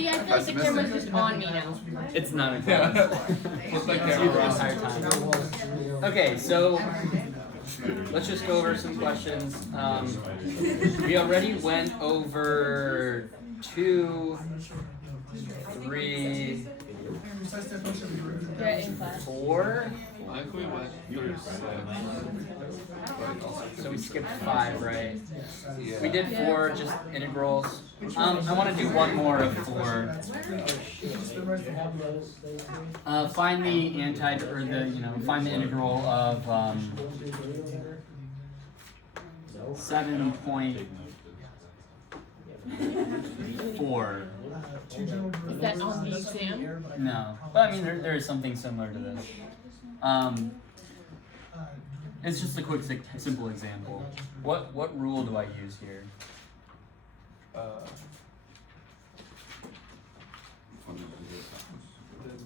See, I feel like the camera's just on me now. It's not a Flip the It's you the entire time. Okay, so let's just go over some questions. We already went over 2, 3, Yeah, in class. 4. I think we went through 6. So we skipped 5, right? Yeah. We did 4, just integrals. I want to do one more of 4. Find the find the integral of 7.4. Is that on the exam? No, but I mean there is something similar to this. It's just a quick, simple example. What rule do I use here? The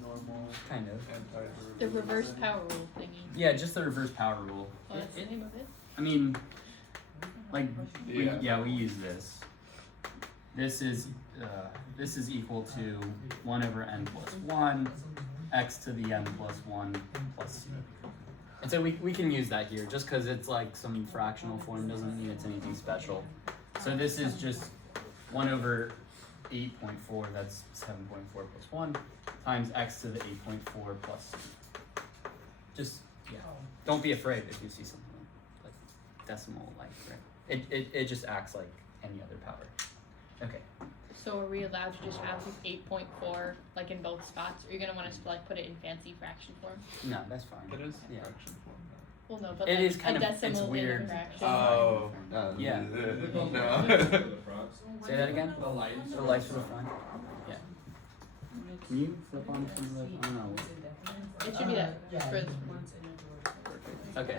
normal Kind of. antiderivative. The reverse power rule thingy. Yeah, just the reverse power rule. Oh, that's the name of it? I mean, like, Yeah. we use this. This is equal to 1 over n plus 1, x to the n plus 1 plus c. And so we can use that here, just because it's like some fractional form, doesn't mean it's anything special. So this is just 1 over 8.4, that's 7.4 plus 1, times x to the 8.4 plus c. Just, yeah, don't be afraid if you see something like decimal, like, right? It just acts like any other power. Okay. So are we allowed to just have this 8.4 like in both spots? Or are you gonna want us to like put it in fancy fraction form? No, that's fine. It is Yeah. fraction form now. Well, no, but It like is kind a of- it's decimal in a weird. fraction. Oh. Yeah. No. Say that again? The lights for the front? Yeah. Can you flip on some of the, I don't know. It should be that for this Okay.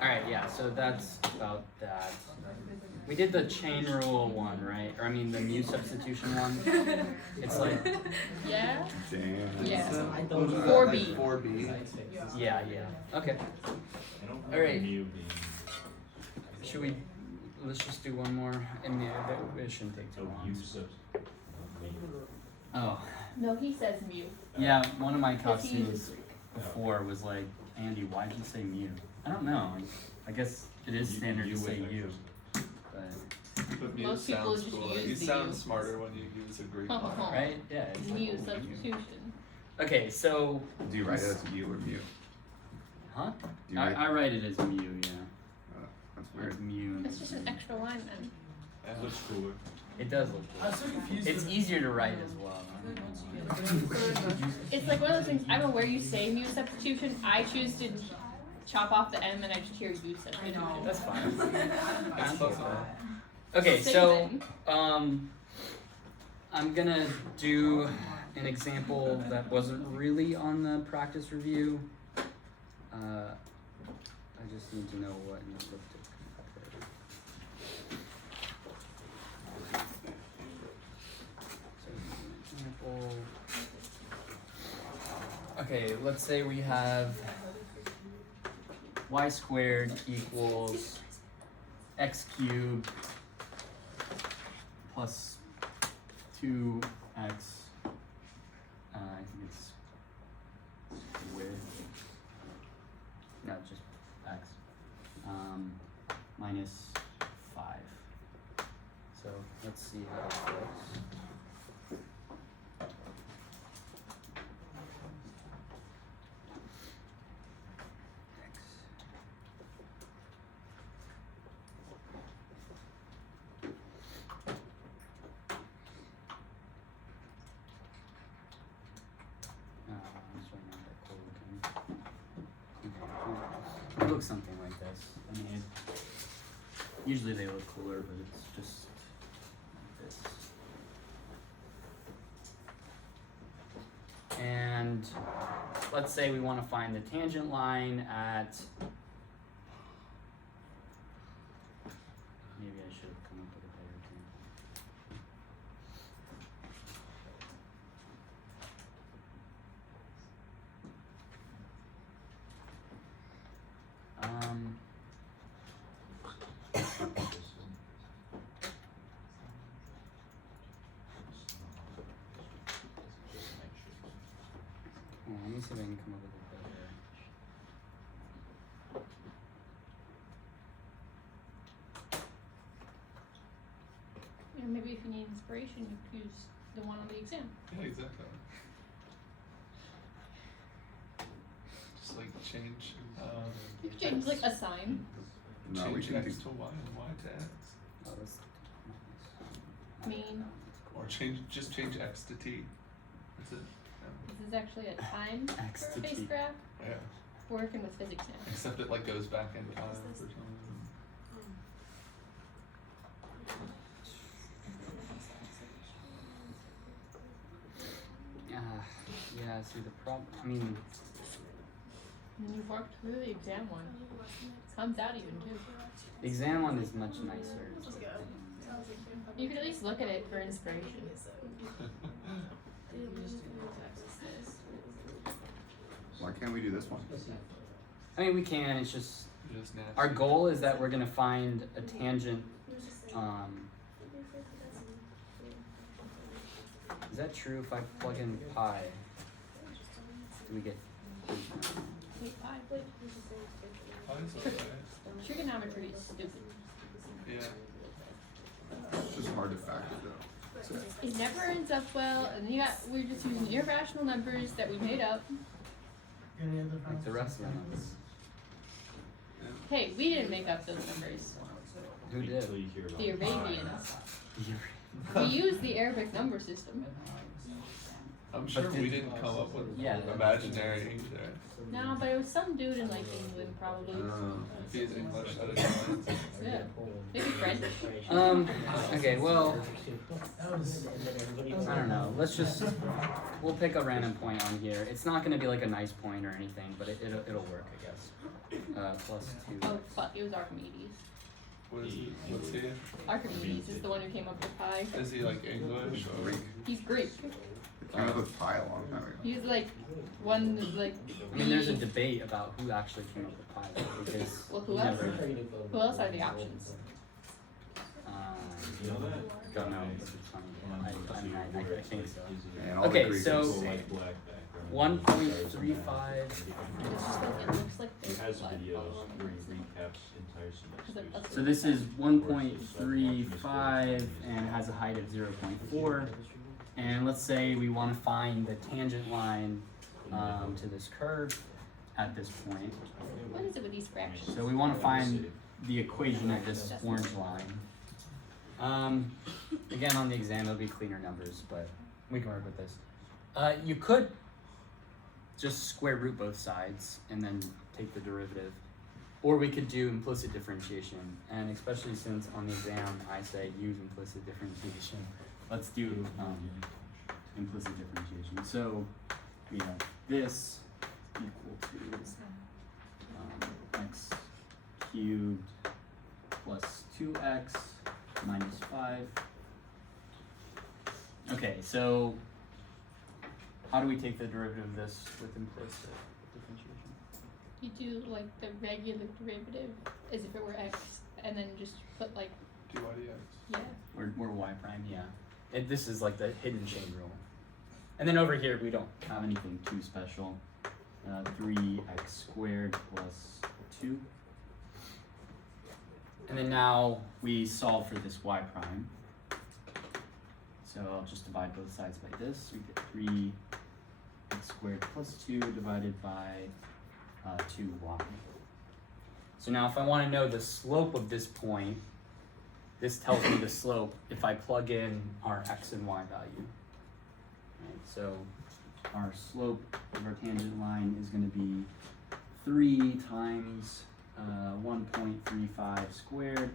Alright, yeah, so that's about that. We did the chain rule one, right? Or I mean the mu substitution one. It's like, Yeah? Damn. Yeah. So, 4B. 4B. yeah. Okay. Alright. Should we, let's just do one more. I mean, it shouldn't take too long. Oh. No, he says mu. Yeah, one of my Because he costumes uses Greek. before was like, Andy, why'd you say mu? I don't know. I guess it is standard to say you. But, But mu Most people sounds just cooler. use You the sound U. smarter when you use a Greek one. right? Yeah. It's like, Mu oh, substitution. okay, so. Do you write it as U or mu? Huh? Do you write? I write it as mu, yeah. That's weird. It's mu. It's just an extra line then. It looks cooler. It does look I was cool. so confused. It's easier to write as well. It's like one of those things, I don't know where you say mu substitution. I choose to chop off the M and I just hear U substitution. That's fine. That's close enough. Okay, Same so thing. I'm gonna do an example that wasn't really on the practice review. I just need to know what an elliptic is. So an example. Okay, let's say we have y squared equals x cubed plus 2x, I think it's with, no, just x, minus 5. So let's see how this looks. It looks something like this. I mean, usually they look cooler, but it's just like this. And let's say we want to find the tangent line at, maybe I should have come up with a better example. me see if I can come up with a better. You know, maybe if you need inspiration, you could use the one on the exam. Yeah, exactly. Just like change. You could change like a sign. No, we change can do. X to Y and Y to X. Oh, this. Mean. Or just change X to T. That's it. This is actually a time X to space T. graph. Yeah. We're working with physics now. Except it like goes back in time or something. Yeah, see the problem. I mean, And you've worked through the exam one. Comes out even too. the exam one is much nicer. You could at least look at it for inspiration. Why can't we do this one? I mean, we can. It's just Just nasty. our goal is that we're gonna find a tangent. Is that true? If I plug in pi, do we get? Wait, pi. Why is it right? Trigonometry is stupid. Yeah. It's just hard to factor though. So, It never ends up well, and we're just using irrational numbers that we made up. Like the rest of the numbers. Hey, we didn't make up those numbers. Who did? The Arabians. We used the Arabic number system. I'm sure But we did- didn't come up with Yeah. imaginary either. No, but it was some dude in like England probably. If he is English, that is fine. Yeah. Maybe French. Okay, well, I don't know. We'll pick a random point on here. It's not gonna be like a nice point or anything, but it'll work, I guess. Plus 2. Oh fuck, it was Archimedes. What is it? What's he? Archimedes is the one who came up with pi. Is he like English or? Greek. He's Greek. It came up with pi a long time ago. He's like one like. I mean, there's a debate about who actually came up with pi, though, because Well, who you else? never. Who else are the options? Don't know. It's funny. I think so. And all the Okay, Greeks so are same. 1.35. It's just like it looks like He this. has but- videos where he recaps entire semesters. So this is 1.35 and has a height of 0.4. And let's say we want to find the tangent line to this curve at this point. What is it with these fractions? So we want to find the equation of this orange line. Again, on the exam, it'll be cleaner numbers, but we can work with this. You could just square root both sides and then take the derivative. Or we could do implicit differentiation, and especially since on the exam I say use implicit differentiation, let's do implicit differentiation. So we have this equal to x cubed plus 2x minus 5. Okay, so how do we take the derivative of this with implicit differentiation? You do like the regular derivative as if it were x, and then just put like dy dx. yeah. Or y prime, yeah. This is like the hidden chain rule. And then over here we don't have anything too special. 3x squared plus 2. And then now we solve for this y prime. So I'll just divide both sides by this. We get 3x squared plus 2 divided by 2y. So now if I want to know the slope of this point, this tells me the slope if I plug in our x and y value. Right, so our slope of our tangent line is going to be 3 times 1.35 squared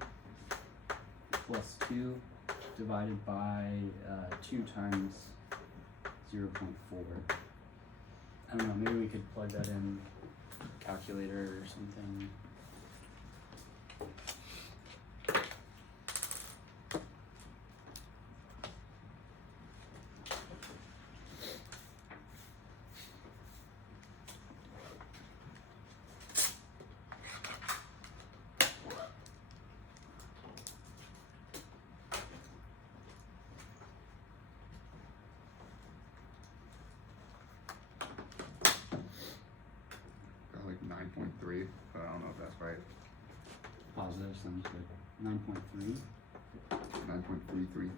plus 2 divided by 2 times 0.4. I don't know, maybe we could plug that in calculator or something. That's right. Positive, so I'm just like 9.3. 9.334.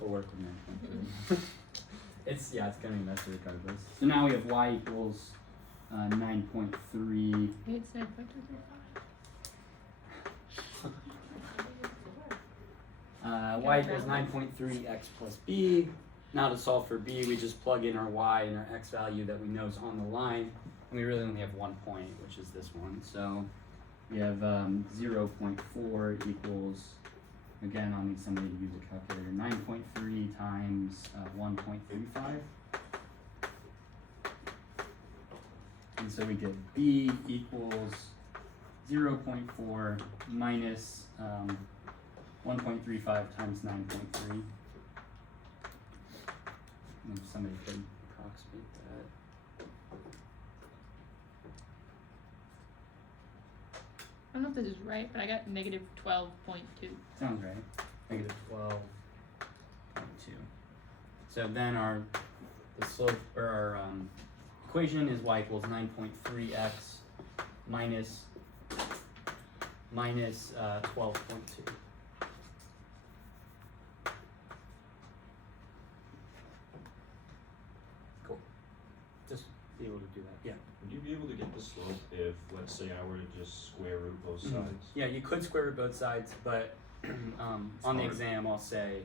We'll work with 9.3. It's gonna be messy regardless. So now we have y equals 9.3. It's 9.235. Y equals 9.3 x plus b. Now to solve for b, we just plug in our y and our x value that we know is on the line. And we really only have 1 point, which is this one. So we have 0.4 equals, again, I'll need somebody to use a calculator, 9.3 times 1.35. And so we get b equals 0.4 minus 1.35 times 9.3. And if somebody could approximate that. I don't know if this is right, but I got negative 12.2. Sounds right. Negative 12.2. So then the slope, or our equation is y equals 9.3x minus 12.2. Cool. Just be able to do that. Yeah. Would you be able to get the slope if, let's say, I were to just square root both sides? Yeah, you could square root both sides, but on the hard. exam I'll say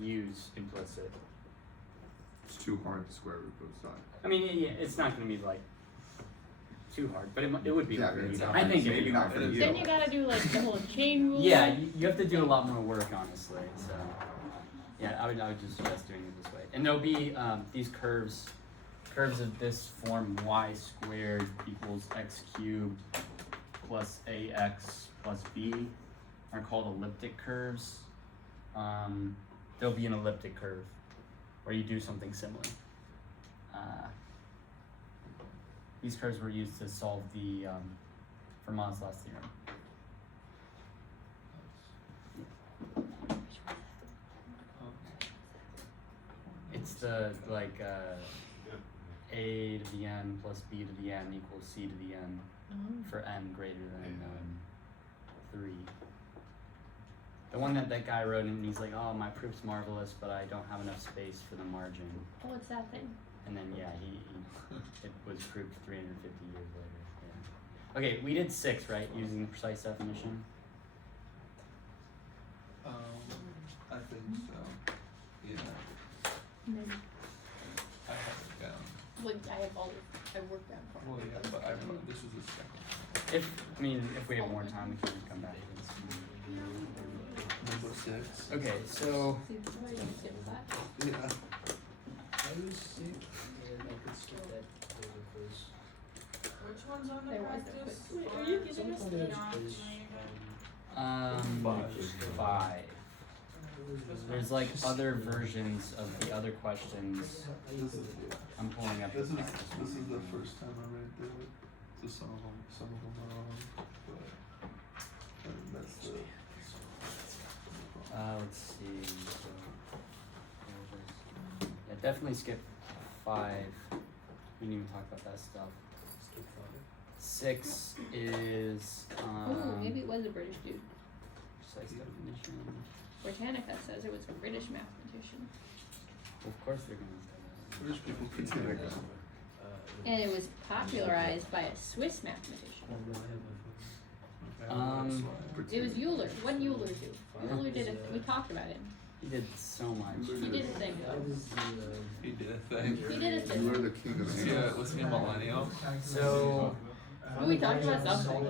use implicit. It's too hard to square root both sides. I mean, yeah, it's not going to be like too hard, but it would be. Yeah, for you. it's I think maybe it'd be not for you. Then you gotta do like the whole chain rule. Yeah, you have to do a lot more work, honestly. So, yeah, I would just suggest doing it this way. And there'll be these curves of this form: y squared equals x cubed plus ax plus b are called elliptic curves. There'll be an elliptic curve where you do something similar. These curves were used to solve the Fermat's last theorem. It's the a to the n plus b to the n equals c to the n for n greater than 3. The one that guy wrote and he's like, oh, my proof's marvelous, but I don't have enough space for the margin. Oh, it's that thing. And then it was proved 350 years later. Yeah. Okay, we did 6, right? Using the precise definition. I think so. Yeah, And then, I have it down. like, I have all this, I worked down for Well, yeah, but this was the second. If we have more time, we can just come back to this. Number 6. Okay, so See, this is why you don't skip that. Yeah. Which one's on the There was a practice? quick- Wait, are you giving us the five. There's like other versions of the other questions. I'm pulling up. This the is practice this is one. the first time I read through it. So some of them are wrong, but that's the. Let's see. So, yeah, definitely skip 5. We didn't even talk about that stuff. 6 is Ooh, maybe it was a British dude. precise definition. Britannica says it was a British mathematician. Well, of course they're gonna say British people can do Britannica. that. And it was popularized by a Swiss mathematician. Okay, Um, that's why. It was Euler. What did Euler do? Euler did we talked about him. that. He did so much. He did a thing. He did a thing. He did a You thing. are the king of Was angels. he a millennial? So We talked about something.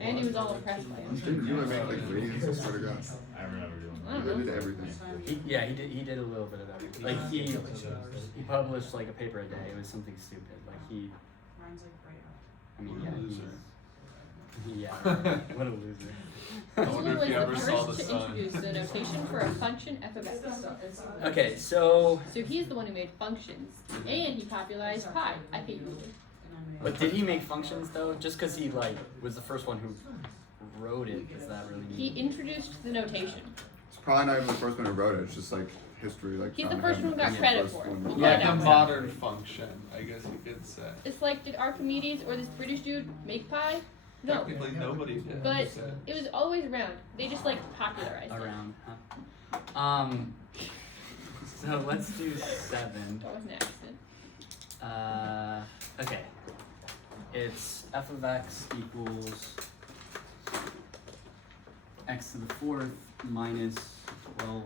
And he was all impressed by him. Didn't you make like videos? I swear to God. I remember doing I that. don't I did know. everything. he did a little bit of everything. Like he published like a paper a day. It was something stupid. Like Mine's like right up. I mean, yeah, Loser. what a loser. I wonder Euler if was you the ever saw the first to sun. introduce the notation for a function f of x. Okay, so So he's the one who made functions, and he popularized pi. I hate Euler. but did he make functions though? Just because he like was the first one who wrote it, does that really He mean? introduced the notation. It's probably not even the first one who wrote it. It's just like history. Like He's the found first him one who got as the credit first for it. one. We'll Like find a out. modern function, I guess you could say. It's like, did Archimedes or this British dude make pi? No, Technically, nobody did. but it was always around. They just like popularized it. Around, huh? So let's do 7. That was an accident. Okay. It's f of x equals x to the 4th minus 12x.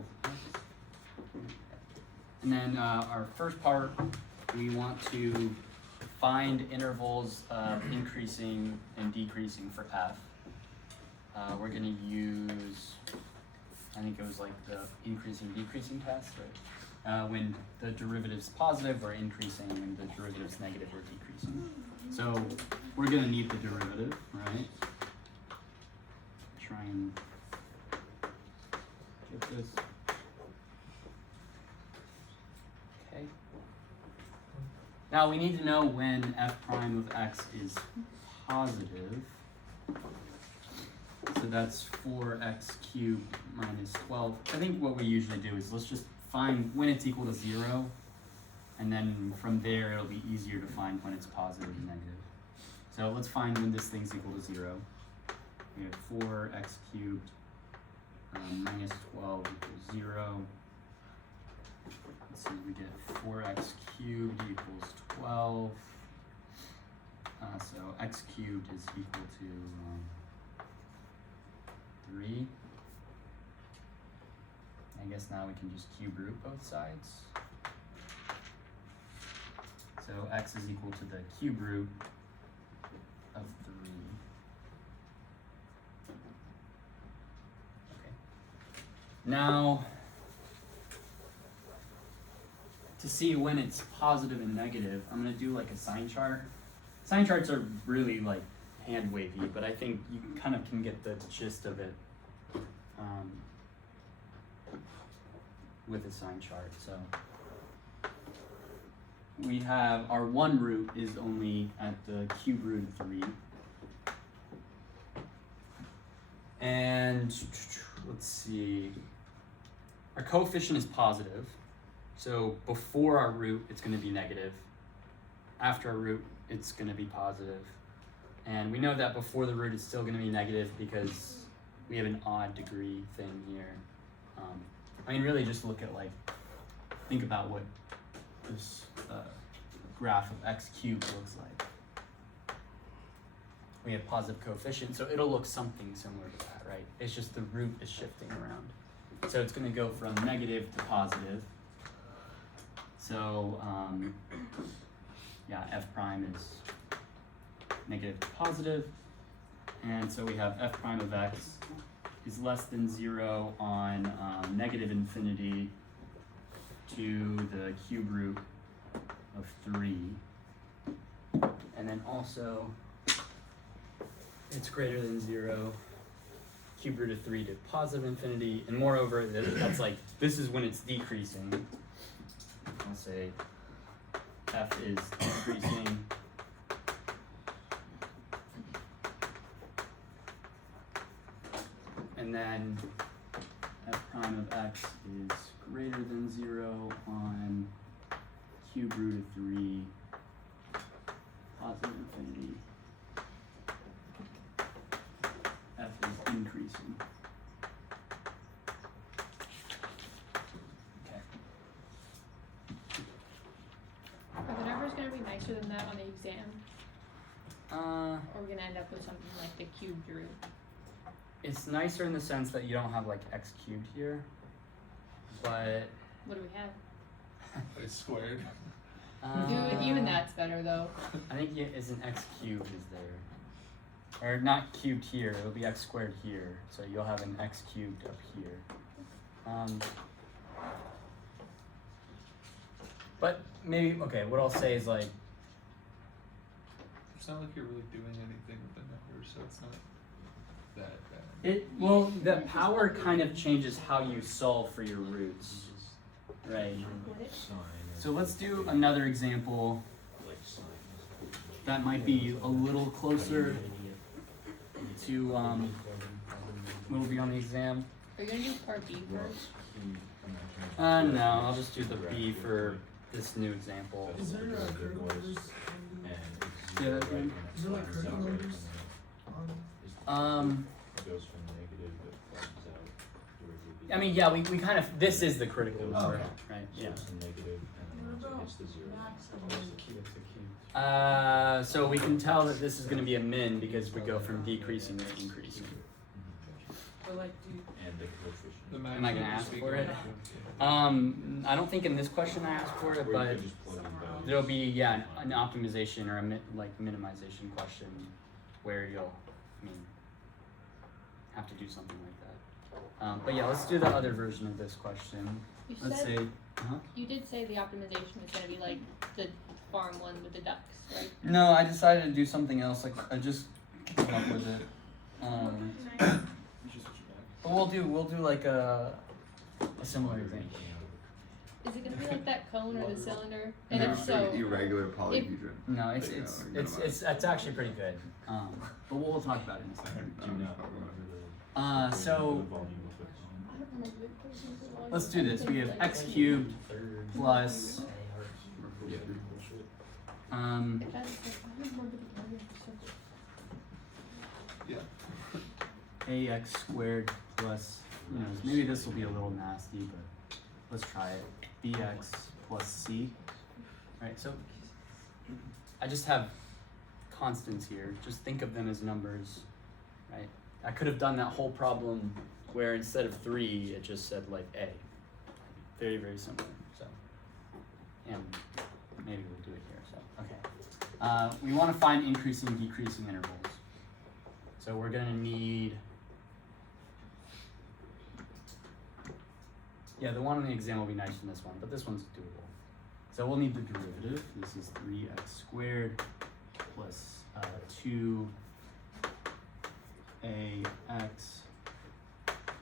And then our first part, we want to find intervals of increasing and decreasing for f. We're going to use, I think it was like the increasing decreasing test, right? When the derivative's positive, we're increasing. When the derivative's negative, we're decreasing. So we're going to need the derivative, right? Try and get this. Okay. Now we need to know when f prime of x is positive. So that's 4x cubed minus 12. I think what we usually do is let's just find when it's equal to 0, and then from there it'll be easier to find when it's positive and negative. So let's find when this thing's equal to 0. We have 4x cubed minus 12 equals 0. Let's see, we get 4x cubed equals 12. So x cubed is equal to 3. I guess now we can just cube root both sides. So x is equal to the cube root of 3. Okay. Now, to see when it's positive and negative, I'm going to do like a sign chart. Sign charts are really like hand wavy, but I think you kind of can get the gist of it with a sign chart. So we have our one root is only at the cube root of 3. And let's see, our coefficient is positive. So before our root, it's going to be negative. After our root, it's going to be positive. And we know that before the root, it's still going to be negative because we have an odd degree thing here. I mean, really just look at like, think about what this graph of x cubed looks like. We have positive coefficient, so it'll look something similar to that, right? It's just the root is shifting around. So it's going to go from negative to positive. So, yeah, f prime is negative to positive. And so we have f prime of x is less than 0 on negative infinity to the cube root of 3. And then also, it's greater than 0, cube root of 3 to positive infinity. And moreover, that's like, this is when it's decreasing. I'll say f is decreasing. And then f prime of x is greater than 0 on cube root of 3, positive infinity. F is increasing. Okay. Are the numbers going to be nicer than that on the exam? Or are we going to end up with something like the cubed root? It's nicer in the sense that you don't have like x cubed here, but What do we have? It's squared. Dude, even that's better though. I think is an x cubed is there, or not cubed here. It'll be x squared here, so you'll have an x cubed up here. But maybe okay. What I'll say is like It's not like you're really doing anything with the numbers, so it's not that bad. the power kind of changes how you solve for your roots, right? So let's do another example that might be a little closer to what will be on the exam. Are you going to do part B first? No, I'll just do the B for this new example. Is there critical numbers? Yeah, that again. Is there like critical numbers It goes from negative, it flattens out. Where it would be- I mean, yeah, we kind of, this is the critical Goes number, from- right, So yeah. it's a negative, and then once it gets to zero. So we can tell that this is gonna be a min because we go from decreasing to increasing. Or like, do you, And the coefficient. Am I gonna ask for it? I don't think in this question I asked for it, Or you but could just plug in values. there'll be, yeah, an optimization or a minimization question where you'll, have to do something like that. But yeah, let's do the other version of this question. You Let's said, say, you did say the optimization was gonna be like the farm one with the ducks, right? no, I decided to do something else, like, I just came up with it. But we'll do like a similar thing. Is it gonna be like that cone or the cylinder? And No. if so, Irregular polyhedron. No, it's There you it's go, it's minimize. it's actually pretty good. But we'll talk about it in a second. Do you not remember the? So the volume of it? I don't remember the equations as well. let's do this. We have x cubed plus Yeah. It has, like, I don't remember the area for some- ax squared plus, maybe this will be a little nasty, but let's try it. Bx plus c. Right, so I just have constants here. Just think of them as numbers, right? I could have done that whole problem where instead of 3, it just said like a. Very, very similar, so. And maybe we'll do it here, so, okay. We want to find increasing and decreasing intervals. So we're gonna need, yeah, the one on the exam will be nicer than this one, but this one's doable. So we'll need the derivative. This is 3x squared plus 2ax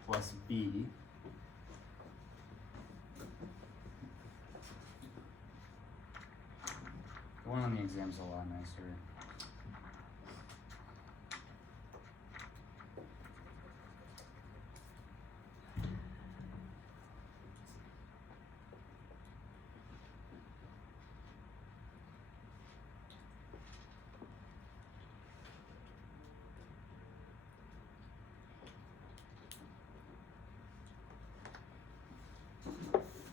plus b. The one on the exam's a lot nicer.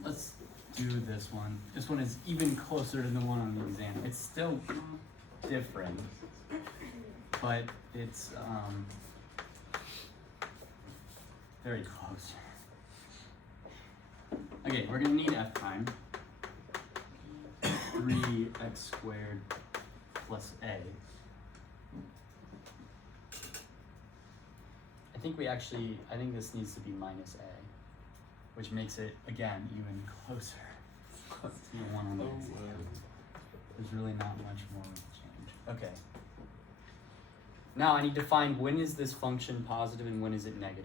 Let's do this one. This one is even closer to the one on the exam. It's still different, but it's very close. Okay, we're gonna need f prime. 3x squared plus a. I think this needs to be minus a, which makes it, again, even closer to the one on the exam. There's really not much more to change. Okay. Now I need to find when is this function positive and when is it negative.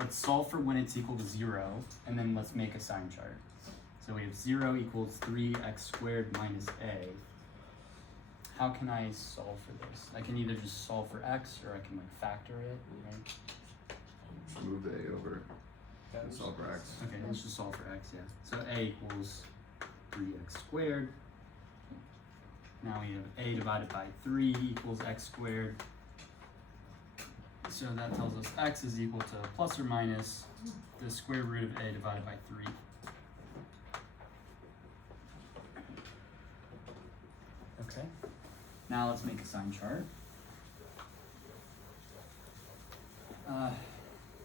Let's solve for when it's equal to 0, and then let's make a sign chart. So we have 0 equals 3x squared minus a. How can I solve for this? I can either just solve for x, or I can like factor it, right? Move the a over and solve for x. Okay, let's just solve for x, yeah. So a equals 3x squared. Now we have a divided by 3 equals x squared. So that tells us x is equal to plus or minus the square root of a divided by 3. Okay. Now let's make a sign chart.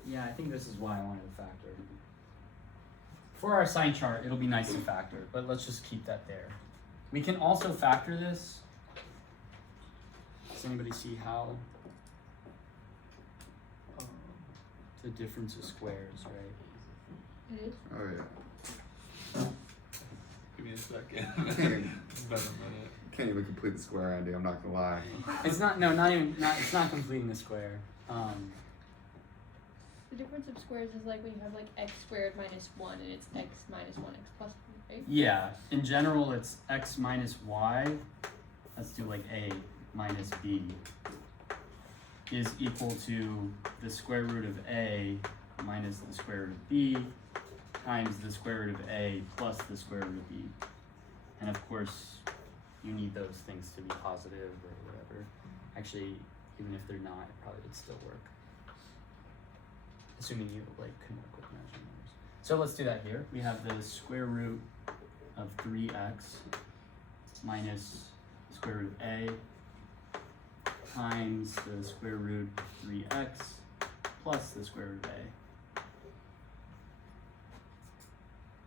Yeah, I think this is why I wanted to factor. For our sign chart, it'll be nice to factor, but let's just keep that there. We can also factor this. Does anybody see how? The difference of squares, right? It is. Oh yeah. Give me a second. It's been a minute. Can't even complete the square, Andy. I'm not gonna lie. It's not it's not completing the square. The difference of squares is like when you have like x squared minus 1 and it's x minus 1x plus 1, right? Yeah, in general it's x minus y, let's do like a minus b, is equal to the square root of a minus the square root of b times the square root of a plus the square root of b. And of course, you need those things to be positive or whatever. Actually, even if they're not, it probably would still work. Assuming you like can work with imaginary numbers. So let's do that here. We have the square root of 3x minus square root a times the square root of 3x plus the square root of a.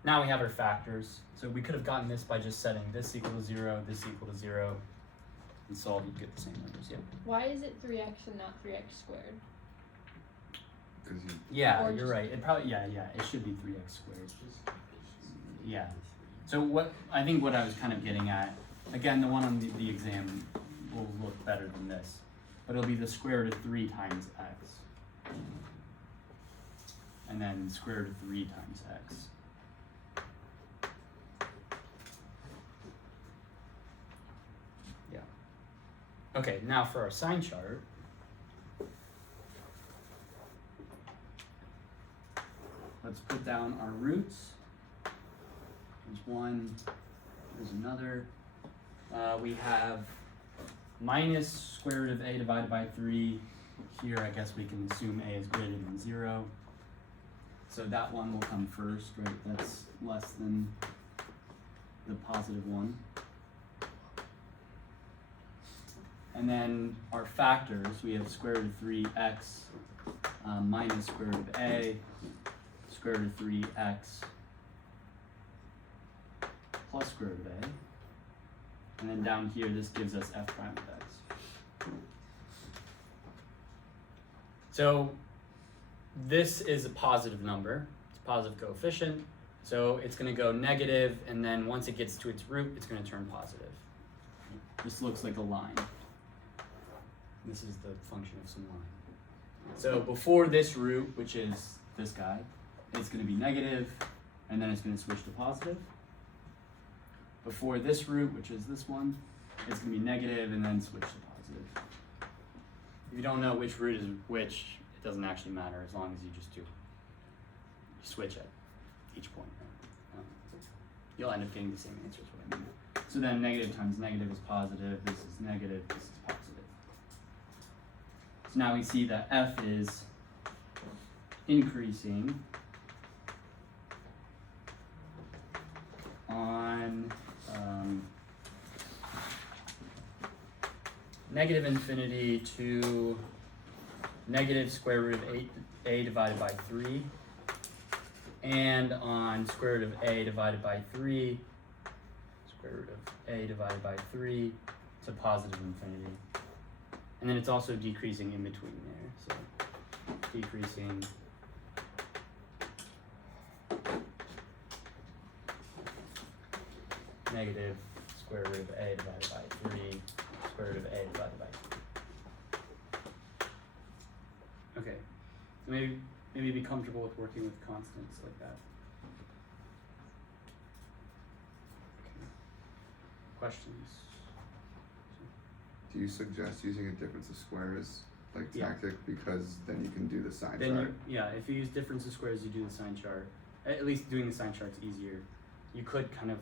Now we have our factors. So we could have gotten this by just setting this equal to 0, this equal to 0, and solve, you get the same numbers. Yeah. Why is it 3x and not 3x squared? Because you Yeah, Or you're just- right. It probably it should be 3x squared. Yeah. So what I think what I was kind of getting at, again, the one on the exam will look better than this, but it'll be the square root of 3 times x, and then square root of 3 times x. Yeah. Okay, now for our sign chart. Let's put down our roots. There's one, there's another. We have minus square root of a divided by 3. Here, I guess we can assume a is greater than 0. So that one will come first, right? That's less than the positive one. And then our factors, we have square root of 3x minus square root of a, square root of 3x plus square root of a. And then down here, this gives us f prime of x. So this is a positive number. It's a positive coefficient. So it's going to go negative, and then once it gets to its root, it's going to turn positive. This looks like a line. This is the function of some line. So before this root, which is this guy, it's going to be negative, and then it's going to switch to positive. Before this root, which is this one, it's going to be negative and then switch to positive. If you don't know which root is which, it doesn't actually matter as long as you just do. You switch at each point. Right? You'll end up getting the same answer is what I mean. So then negative times negative is positive, this is negative, this is positive. So now we see that f is increasing on negative infinity to negative square root of a divided by 3, and on square root of a divided by 3, square root of a divided by 3 to positive infinity. And then it's also decreasing in between there, so decreasing negative square root of a divided by 3, square root of a divided by 3. Okay, so maybe be comfortable with working with constants like that. Okay. Questions? do you suggest using a difference of squares like Yeah. tactic because then you can do the sign Then chart? if you use difference of squares, you do the sign chart. At least doing the sign chart's easier. You could kind of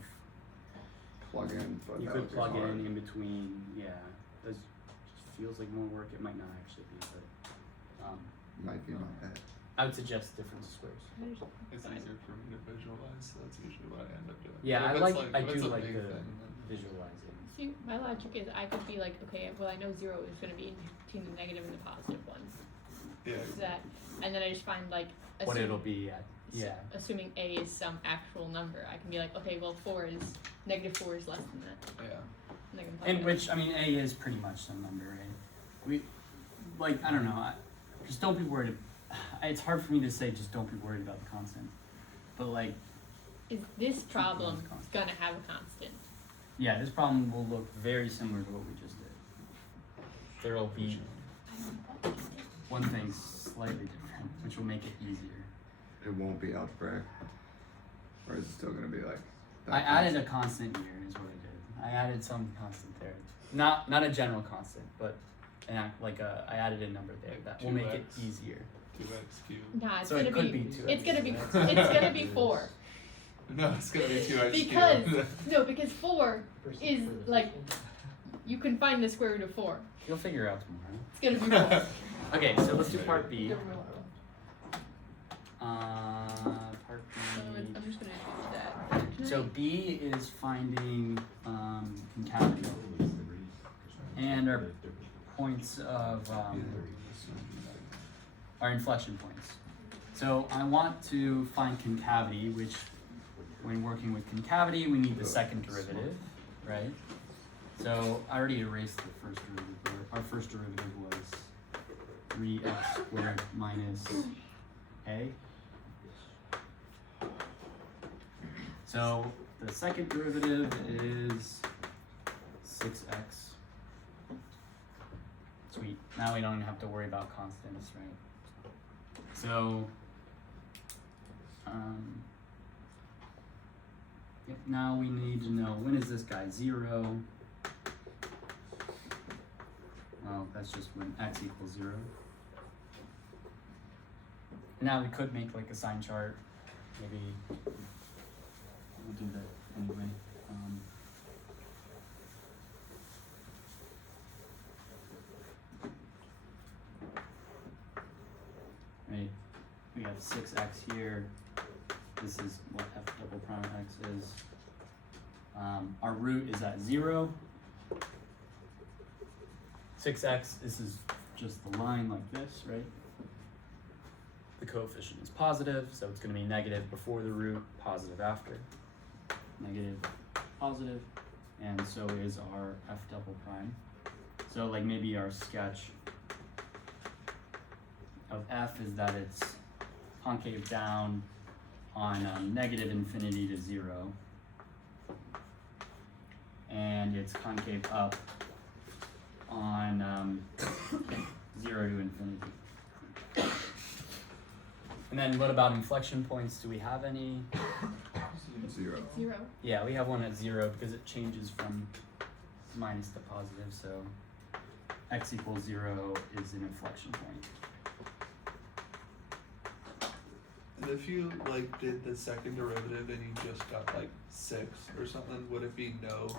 Plug in, but you that could would be plug hard. in between. Yeah, it just feels like more work. It might not actually be, but Might be in my head. I would suggest difference of squares. It's easier for me to visualize, so that's usually what I end up doing. Yeah, But I if like it's I if do it's a like big the thing, then- visualizing. See, my logic is I could be like, okay, well I know 0 is going to be in between the negative and the positive ones. Yeah. Is that, and then I just find like, What it'll be at. Yeah. assuming a is some actual number, I can be like, okay, well negative 4 is less than that. Yeah. And I can plug And it in. which, I mean, A is pretty much some number, right? I don't know, just don't be worried. It's hard for me to say just don't be worried about the constant. But like, Is this problem constant. gonna have a constant? yeah, this problem will look very similar to what we just did. There'll be one thing slightly different, which will make it easier. It won't be algebraic, or is it still gonna be like? that I added a constant? constant here is what I did. I added some constant there. Not a general constant, but I added a number there that will make it 2x. easier. 2x cubed. Nah, it's So gonna it could be, be 2x. it's gonna be 4. No, it's gonna be 2x Because cubed. no, because 4 is like you can find the square root of 4. You'll figure it out tomorrow. It's gonna be 4. Okay, so let's do part B. Part So B. I'm just gonna do that. So B is finding concavity and our points of our inflection points. So I want to find concavity, which when working with concavity, we need the second derivative, right? So I already erased the first derivative. Our first derivative was 3x squared minus a. So the second derivative is 6x. Sweet. Now we don't even have to worry about constants, right? So, yep, now we need to know, when is this guy 0? Well, that's just when x equals 0. Now we could make like a sign chart. Maybe we'll do that anyway. Right, we have 6x here. This is what f double prime x is. Our root is at 0. 6x, this is just the line like this, right? The coefficient is positive, so it's going to be negative before the root, positive after. Negative, positive, and so is our f double prime. So like maybe our sketch of f is that it's concave down on negative infinity to 0, and it's concave up on 0 to infinity. And then what about inflection points? Do we have any? 0. 0. Yeah, we have one at 0 because it changes from minus to positive, so x equals 0 is an inflection point. And if you like did the second derivative and you just got like 6 or something, would it be no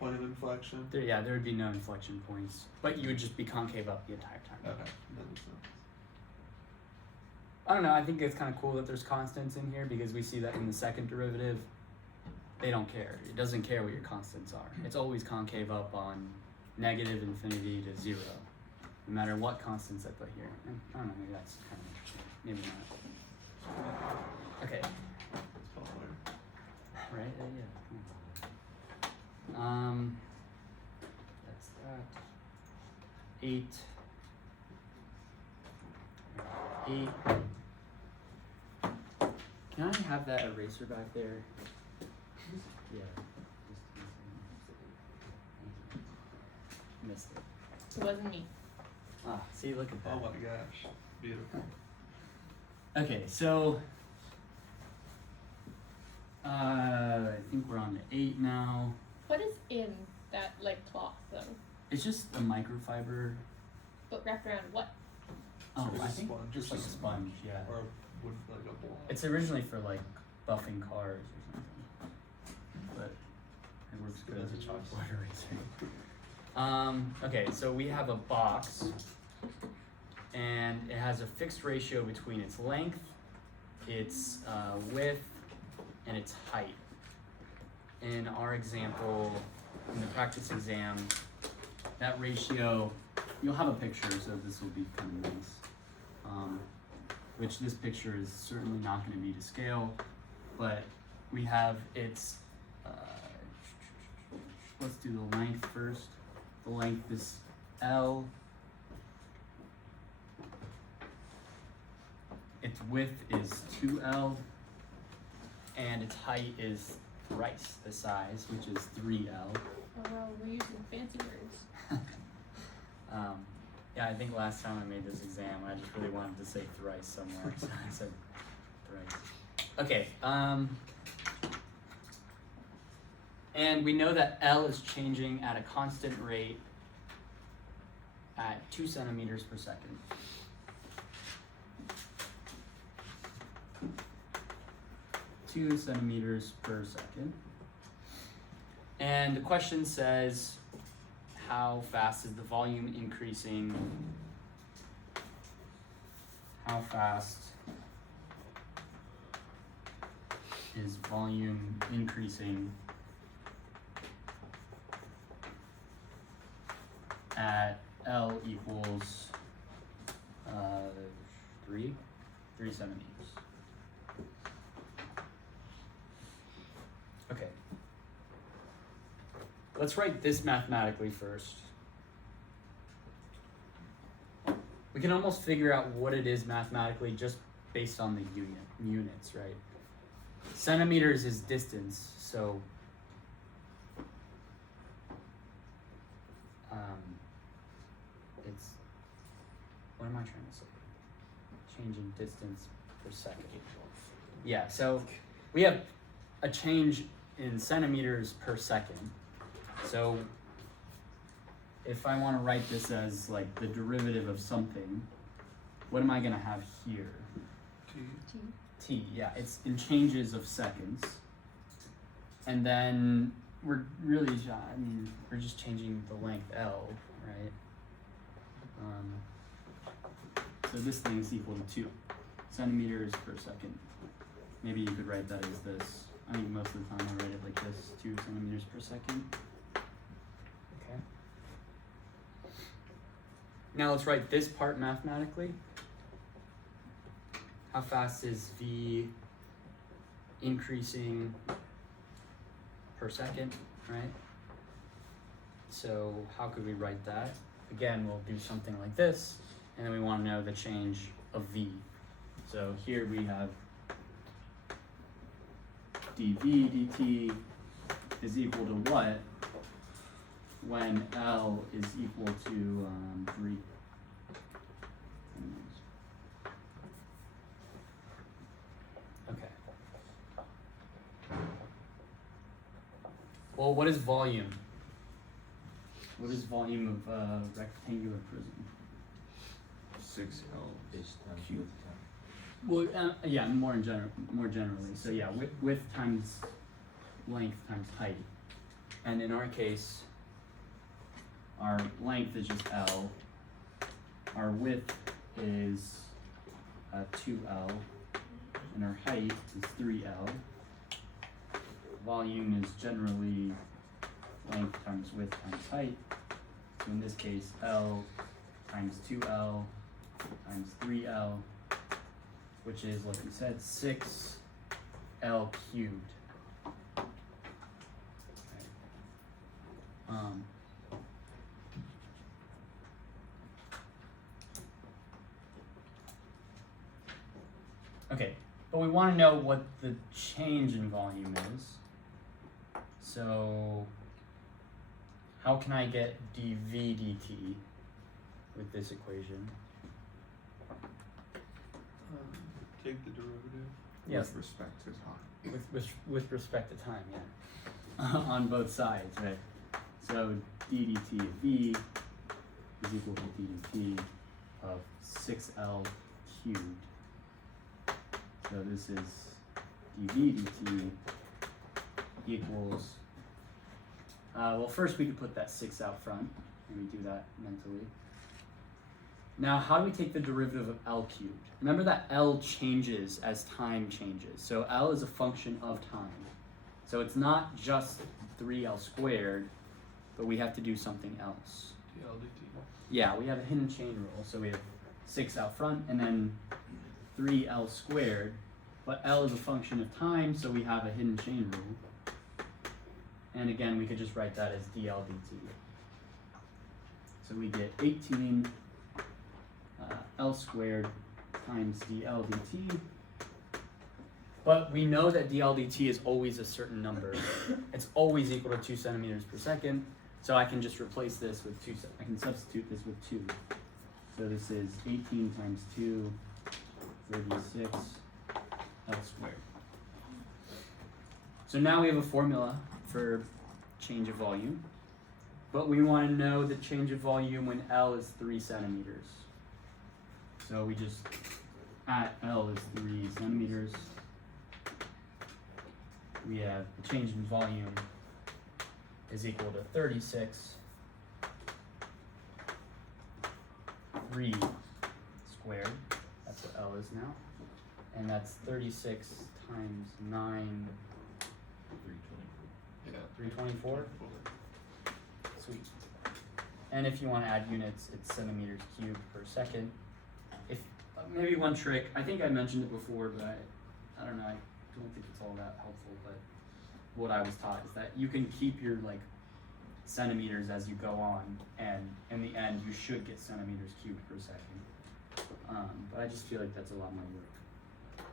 point of inflection? There would be no inflection points, but you would just be concave up the entire time. Okay, that makes sense. I don't know, I think it's kind of cool that there's constants in here because we see that in the second derivative, they don't care. It doesn't care what your constants are. It's always concave up on negative infinity to 0, no matter what constants I put here. And I don't know, maybe that's kind of interesting. Maybe not. Okay. It's taller. Right, yeah. That's that. 8. 8. Can I have that eraser back there? Yeah. Missed it. It wasn't me. Ah, see, look at that. Oh my gosh, beautiful. Okay, so I think we're on to 8 now. What is in that like cloth though? It's just a microfiber. But wrapped around what? Oh, Just I a think sponge or just like a something. sponge, yeah. Or would like a block. It's originally for like buffing cars or something, but it works good as a chalkboard eraser. Okay, so we have a box, and it has a fixed ratio between its length, its width, and its height. In our example, in the practice exam, that ratio, you'll have a picture, so this will be kind of nice. Which this picture is certainly not going to be to scale, but we have its, let's do the length first. The length is L. Its width is 2L, and its height is thrice the size, which is 3L. Oh well, we're using fancy words. Yeah, I think last time I made this exam, I just really wanted to say thrice somewhere, so I said thrice. Okay, and we know that L is changing at a constant rate at 2 centimeters per second. 2 centimeters per second. And the question says, how fast is the volume increasing? How fast is volume increasing at L equals 3 centimeters. Okay. Let's write this mathematically first. We can almost figure out what it is mathematically just based on the units, right? Centimeters is distance, so it's, what am I trying to say? Changing distance per second. Yeah, so we have a change in centimeters per second. So if I want to write this as like the derivative of something, what am I going to have here? T, yeah, it's in changes of seconds. And then we're really, we're just changing the length L, right? So this thing is equal to 2 centimeters per second. Maybe you could write that as this. I think most of the time I write it like this, 2 centimeters per second. Okay. Now let's write this part mathematically. How fast is V increasing per second, right? So how could we write that? Again, we'll do something like this, and then we want to know the change of V. So here we have dV dt is equal to what when L is equal to 3. Okay. Well, what is volume? What is volume of a rectangular prism? 6L. Base times width times. Well, yeah, more generally. So yeah, width times length times height. And in our case, our length is just L. Our width is 2L, and our height is 3L. Volume is generally length times width times height. So in this case, L times 2L times 3L, which is, like we said, 6L cubed. Okay. Okay, but we want to know what the change in volume is. So how can I get dV dt with this equation? Take the derivative. Yes. With respect to time. With respect to time, yeah. On both sides, right? So d dt of v is equal to d dt of 6L cubed. So this is dV dt equals, well, first we could put that 6 out front, and we do that mentally. Now, how do we take the derivative of L cubed? Remember that L changes as time changes. So L is a function of time. So it's not just 3L squared, but we have to do something else. dl dt. Yeah, we have a hidden chain rule. So we have 6 out front and then 3L squared. But L is a function of time, so we have a hidden chain rule. And again, we could just write that as dl dt. So we get 18 L squared times dl dt. But we know that dl dt is always a certain number. It's always equal to 2 centimeters per second. So I can just replace this with 2. I can substitute this with 2. So this is 18 times 2, 36 L squared. So now we have a formula for change of volume. But we want to know the change of volume when L is 3 centimeters. So we just, at L is 3 centimeters, we have the change in volume is equal to 36 3 squared. That's what L is now. And that's 36 times 9, 324. Sweet. And if you want to add units, it's centimeters cubed per second. If maybe one trick, I think I mentioned it before, but I don't know, I don't think it's all that helpful, but what I was taught is that you can keep your like centimeters as you go on, and in the end you should get centimeters cubed per second. But I just feel like that's a lot more work.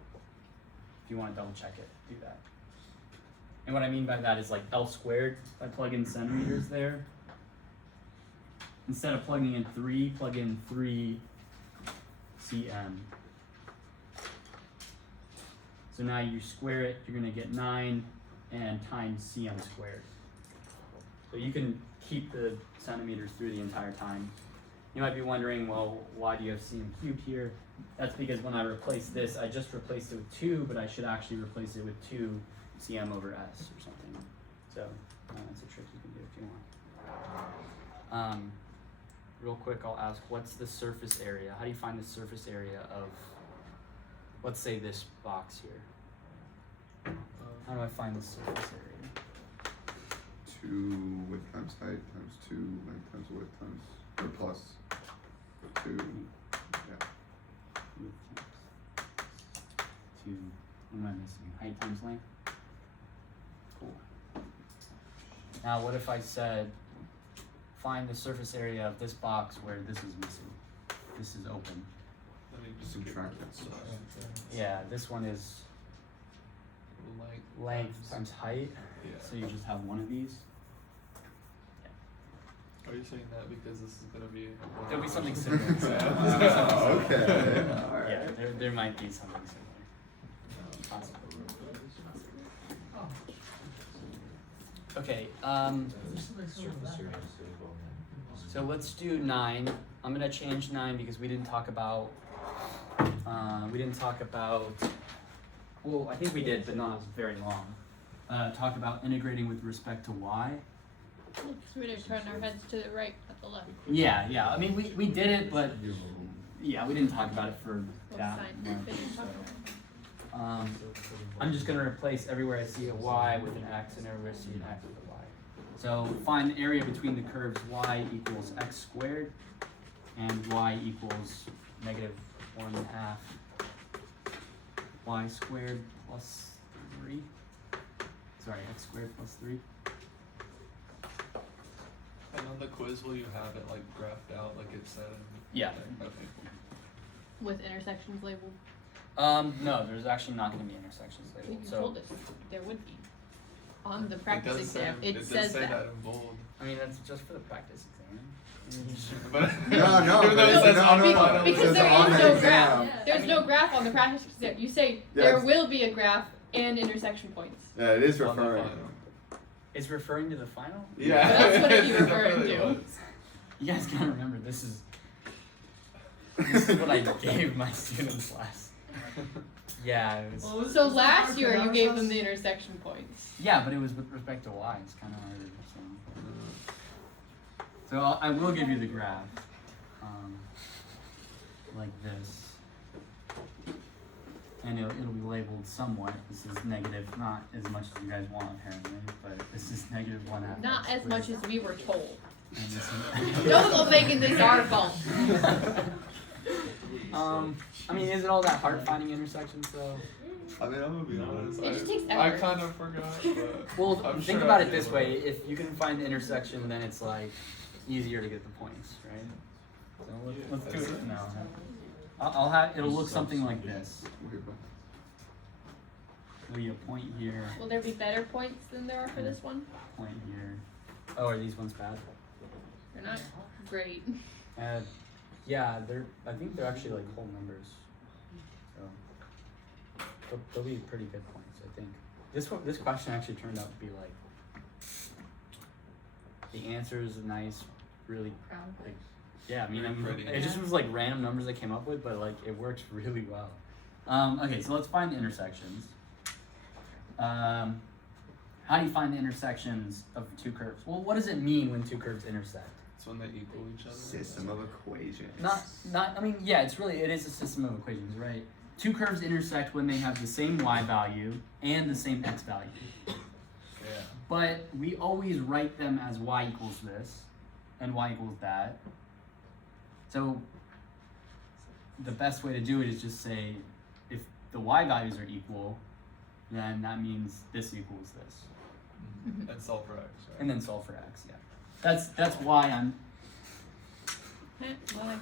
If you want to double check it, do that. And what I mean by that is like L squared, if I plug in centimeters there, instead of plugging in 3, plug in 3 cm. So now you square it, you're gonna get 9 and times cm squared. So you can keep the centimeters through the entire time. You might be wondering, well, why do you have cm cubed here? That's because when I replace this, I just replaced it with 2, but I should actually replace it with 2 cm over s or something. So that's a trick you can do if you want. Real quick, I'll ask, what's the surface area? How do you find the surface area of, let's say, this box here? How do I find the surface area? 2 width times height times 2 length times width times, or plus 2, yeah. 2, what am I missing? Height times length? Cool. Now what if I said, find the surface area of this box where this is missing. This is open. Let me just Subtract that. Yeah, this one is length times height. Yeah. So you just have one of these. Are you saying that because this is gonna be? There'll be something similar. Okay. Alright. Yeah, there might be something similar. Possibly. Okay, so let's do 9. I'm gonna change 9 because we didn't talk about, well, I think we did, but not very long. Talk about integrating with respect to y. Because we're gonna turn our heads to the right, not the left. Yeah, I mean, we did it, but yeah, we didn't talk about it for Both that sides. long. They didn't talk about it. I'm just gonna replace everywhere I see a y with an x and everywhere I see an x with a y. So find the area between the curves y equals x squared and y equals negative 1/2 y squared plus 3. Sorry, x squared plus 3. And on the quiz, will you have it like graphed out like it said? Yeah. Okay. With intersections labeled. No, there's actually not gonna be intersections You labeled. told So us there would be. On the It practice does exam, say, it does says say that. that in bold. I mean that's just for the practice exam. But No, even though it but says no, on no, the no, final, it Because says there on is the no exam. graph. There's no graph on the practice exam. You say Yeah, there it's- will be a graph and intersection points. Yeah, it is on the referring. final. It's referring to the final? Yeah, That's what it'd be It referring definitely to. was. You guys gotta remember this is what I gave my students last. Yeah, it was. So last year you gave them the intersection points. Yeah, but it was with respect to y. It's kind of harder. So I will give you the graph, like this, and it'll be labeled somewhat. This is negative, not as much as you guys want apparently, but this is negative 1/2. Not as much as we were told. And this is Don't go making this our fault. I mean, is it all that hard finding intersections though? I mean, I'm gonna be honest. It just takes I effort. kind of forgot, but Well, I'm think sure about I'll it be this able way: to. if you can find the intersection, then it's like easier to get the points, right? So let's do it now. I'll have it'll look something like this. There'll be a point here, Will there be better points than there are for this one? point here. Oh, are these ones bad? They're not great. Yeah, I think they're actually like whole numbers. So they'll be pretty good points, I think. This question actually turned out to be like the answer is nice, really like yeah. I mean, Pretty. it just was like random numbers I came up with, but like it works really well. Okay, so let's find the intersections. how do you find the intersections of two curves? Well, what does it mean when two curves intersect? It's when they equal each other. System of equations. I mean, yeah, it is a system of equations, right? Two curves intersect when they have the same y value and the same x value. Yeah. But we always write them as y equals this and y equals that. So the best way to do it is just say, if the y values are equal, then that means this equals this. And solve for x, right? And then solve for x, yeah. That's why I'm Well,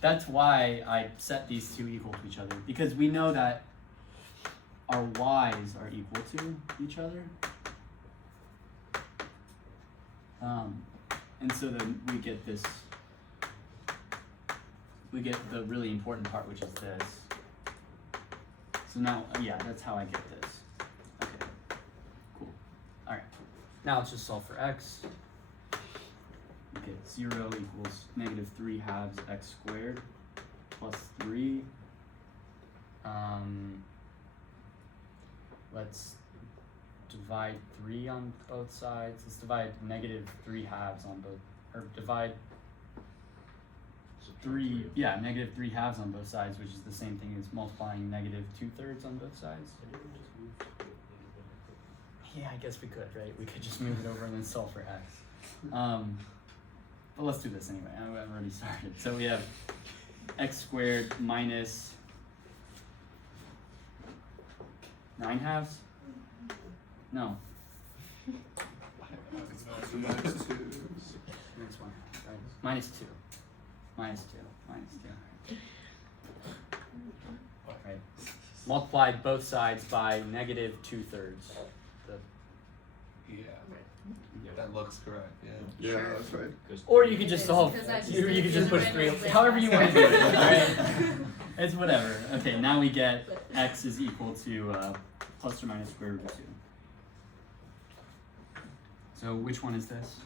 that's why I set these two equal to each other, because we know that our y's are equal to each other. And so then we get this, we get the really important part, which is this. So now, yeah, that's how I get this. Okay, cool. All right, now let's just solve for x. We get 0 equals negative 3 halves x squared plus 3. Let's divide 3 on both sides. Let's divide negative 3 halves on both, or divide negative 3 halves on both sides, which is the same thing as multiplying negative 2/3 on both sides. Yeah, I guess we could, right? We could just move it over and then solve for x. But let's do this anyway. I've already started. So we have x squared minus 9 halves? No. So minus 2. Minus 1 half, right? Minus 2. Minus 2. Minus 2. Right. Multiply both sides by negative 2/3. Yeah. That looks correct, yeah. Yeah, that's right. Or you could just solve. Because I just You could just did push it 3. randomly. However you want to do it. Alright? It's whatever. Okay, now we get x is equal to plus or minus square root of 2. So which one is this?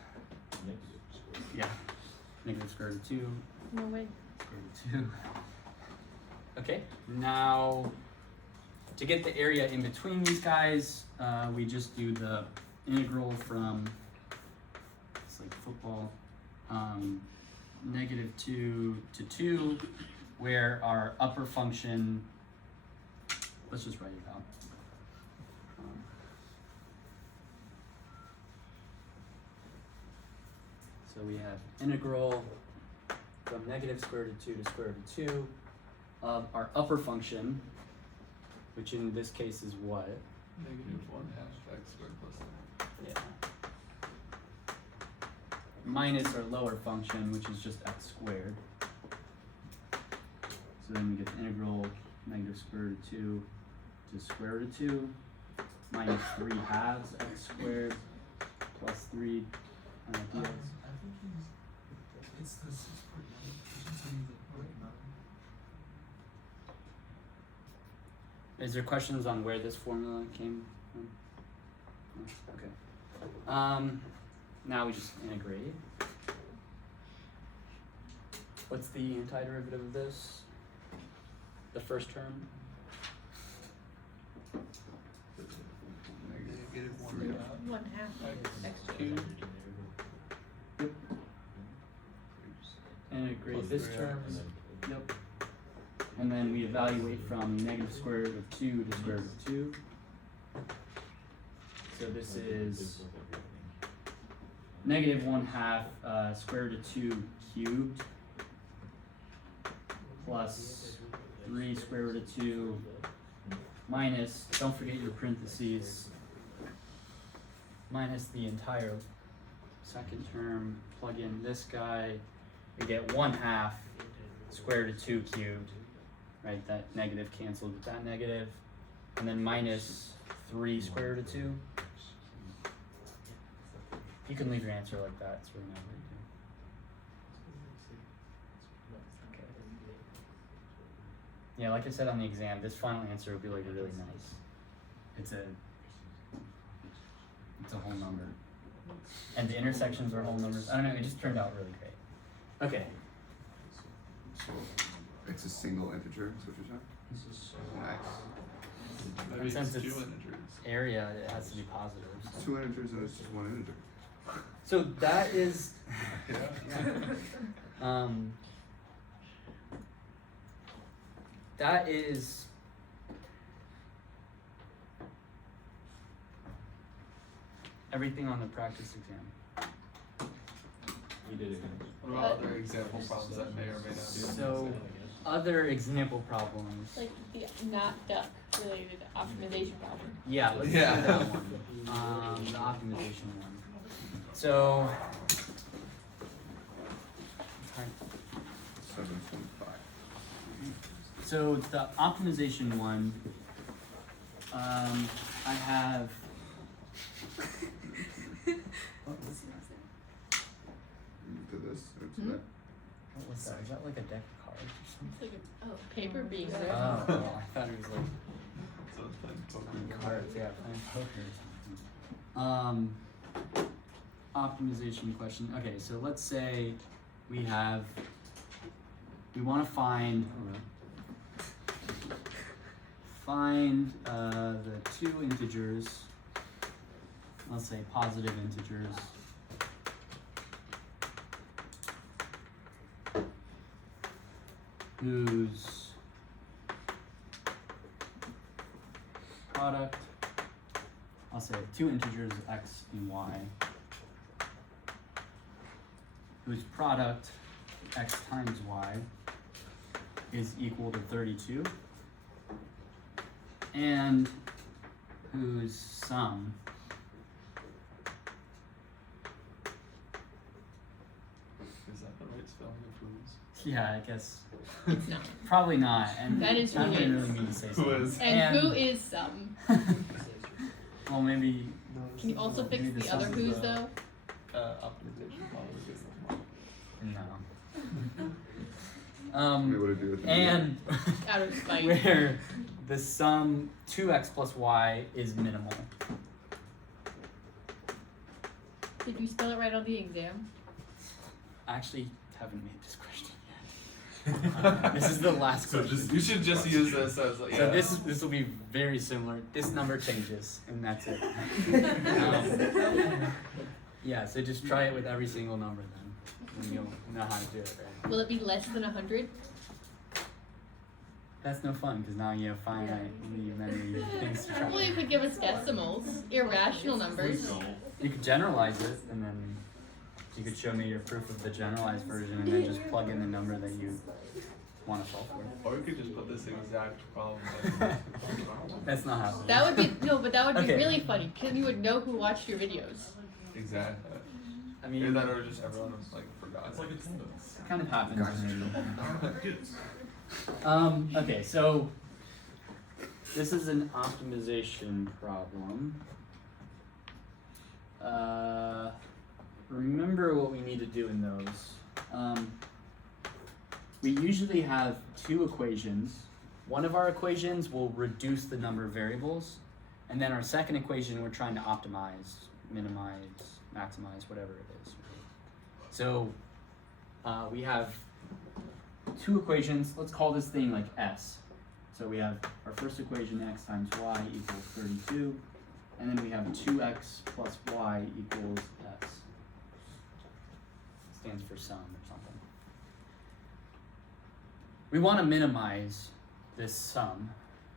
Yeah. Negative square root of 2. no way. Square root of 2. Okay, now to get the area in between these guys, we just do the integral from, it's like football, negative 2 to 2, where our upper function, let's just write it out. So we have integral from negative square root of 2 to square root of 2 of our upper function, which in this case is what? Negative 1/2 x squared plus 3. Yeah. Minus our lower function, which is just x squared. So then we get the integral negative square root of 2 to square root of 2 minus 3 halves x squared plus 3 dx. It's the 6.9. You should tell me the 0.9. Is there questions on where this formula came from? No? Okay. Now we just integrate. What's the antiderivative of this? The first term? Negative 3. 1/2 x cubed. Integrate Plus this 3x. term. Yep. And then we evaluate from negative square root of 2 to square root of 2. So this is negative 1/2 square root of 2 cubed plus 3 square root of 2 minus, don't forget your parentheses, minus the entire second term, plug in this guy, we get 1/2 square root of 2 cubed, right? That negative canceled with that negative, and then minus 3 square root of 2. You can leave your answer like that, it's really not what you do. Okay. Yeah, like I said on the exam, this final answer will be like really nice. It's a whole number. And the intersections are whole numbers. I don't know, it just turned out really great. Okay. So it's a single integer, is what you're saying? Nice. Maybe it's Since 2 it's- integers. area, it has to be positive. It's two integers and it's just one integer. So that is, Yeah. that is everything on the practice exam. You did it again. What about other example problems that may or may not be? So, other example problems. Like the not duck related optimization problem. Yeah, let's Yeah. do that one. The optimization one. So, 7.5. so the optimization one, I have. To this or to Hmm? that? What was that? Is that like a deck of cards or something? It's like a paper being Oh, read. well, I thought it was like So it's playing poker. cards, yeah, playing poker or something. Optimization question. Okay, so let's say we want to find the two integers, let's say positive integers, whose product, I'll say two integers x and y, whose product x times y is equal to 32, and whose sum Is that the right spelling of who's? yeah, I guess It's not. probably not, and That is I who didn't is. really mean to say Who something. is? And who is some? Well, maybe Can you also fix Maybe the the other sum is who's the- though? Optimization problem is no. Maybe what to do with it. And Out of spite. where the sum 2x plus y is minimal. Did you spell it right on the exam? I actually haven't made this question yet. This is the last So question. just you should just use this as like, So yeah. this will be very similar. This number changes, and that's it. Yeah, so just try it with every single number then, and you'll know how to do it, right? Will it be less than 100? That's no fun because now you have finite many things to try. Well, you could give us decimals, irrational numbers. You could generalize it, and then you could show me your proof of the generalized version, and then just plug in the number that you want to solve for. Or we could just put this exact problem. That's not happening. That would be no, but that would be Okay. really funny because you would know who watched your videos. Exactly. I Either mean, that or just everyone was like forgot. It's like attendance. it kind of happens. Gotcha. Okay, so this is an optimization problem. Remember what we need to do in those. We usually have two equations. One of our equations will reduce the number of variables, and then our second equation we're trying to optimize, minimize, maximize, whatever it is. So we have two equations. Let's call this thing like S. So we have our first equation, x times y equals 32, and then we have 2x plus y equals s. Stands for sum or something. We want to minimize this sum.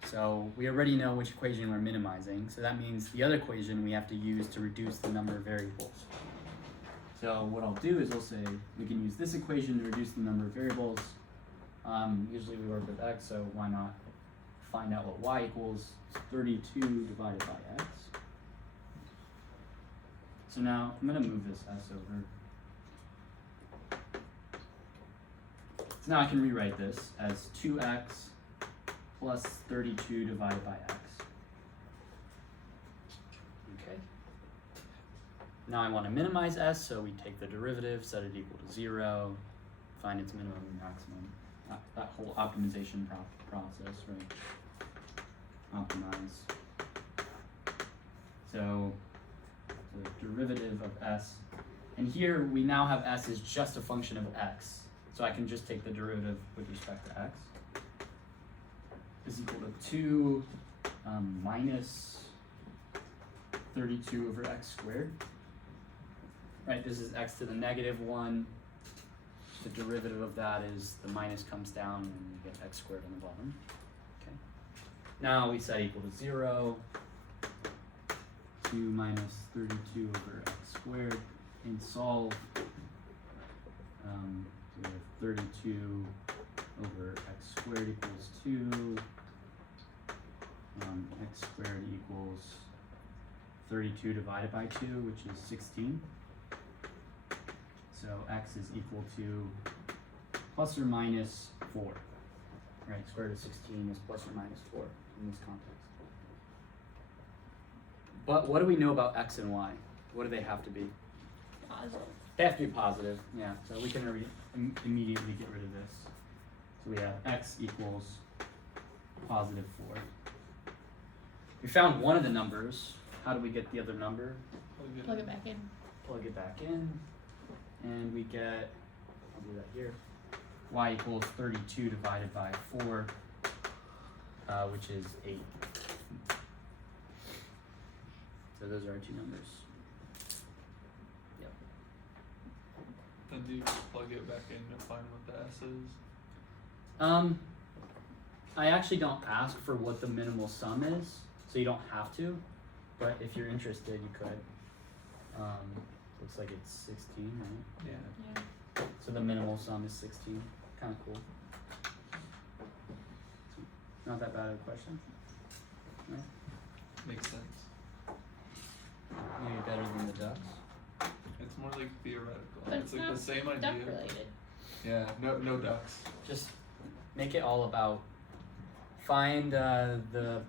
So we already know which equation we're minimizing. So that means the other equation we have to use to reduce the number of variables. So what I'll do is I'll say we can use this equation to reduce the number of variables. Usually we work with x, so why not find out what y equals? 32 divided by x. So now I'm going to move this s over. So now I can rewrite this as 2x plus 32 divided by x. Okay. Now I want to minimize s, so we take the derivative, set it equal to 0, find its minimum and maximum. That whole optimization process, right? Optimize. So the derivative of s, and here we now have s is just a function of x, so I can just take the derivative with respect to x is equal to 2 minus 32 over x squared. Right, this is x to the negative 1. The derivative of that is the minus comes down and you get x squared on the bottom. Okay. Now we set equal to 0. 2 minus 32 over x squared. And solve. We have 32 over x squared equals 2. X squared equals 32 divided by 2, which is 16. So x is equal to plus or minus 4. Right, square root of 16 is plus or minus 4 in this context. But what do we know about x and y? What do they have to be? Positive. They have to be positive, yeah. So we can immediately get rid of this. So we have x equals positive 4. We found one of the numbers. How do we get the other number? Plug it back in. Plug it back in. And we get, I'll do that here, y equals 32 divided by 4, which is 8. So those are our two numbers. Yep. Then do you just plug it back in to find what the S is? I actually don't ask for what the minimal sum is, so you don't have to, but if you're interested, you could. Looks like it's 16, right? Yeah. Yeah. So the minimal sum is 16. Kind of cool. Not that bad of a question. No? Makes sense. Maybe better than the ducks. It's more like theoretical. But It's like not the same duck idea. related. Yeah, no ducks. Just make it all about find the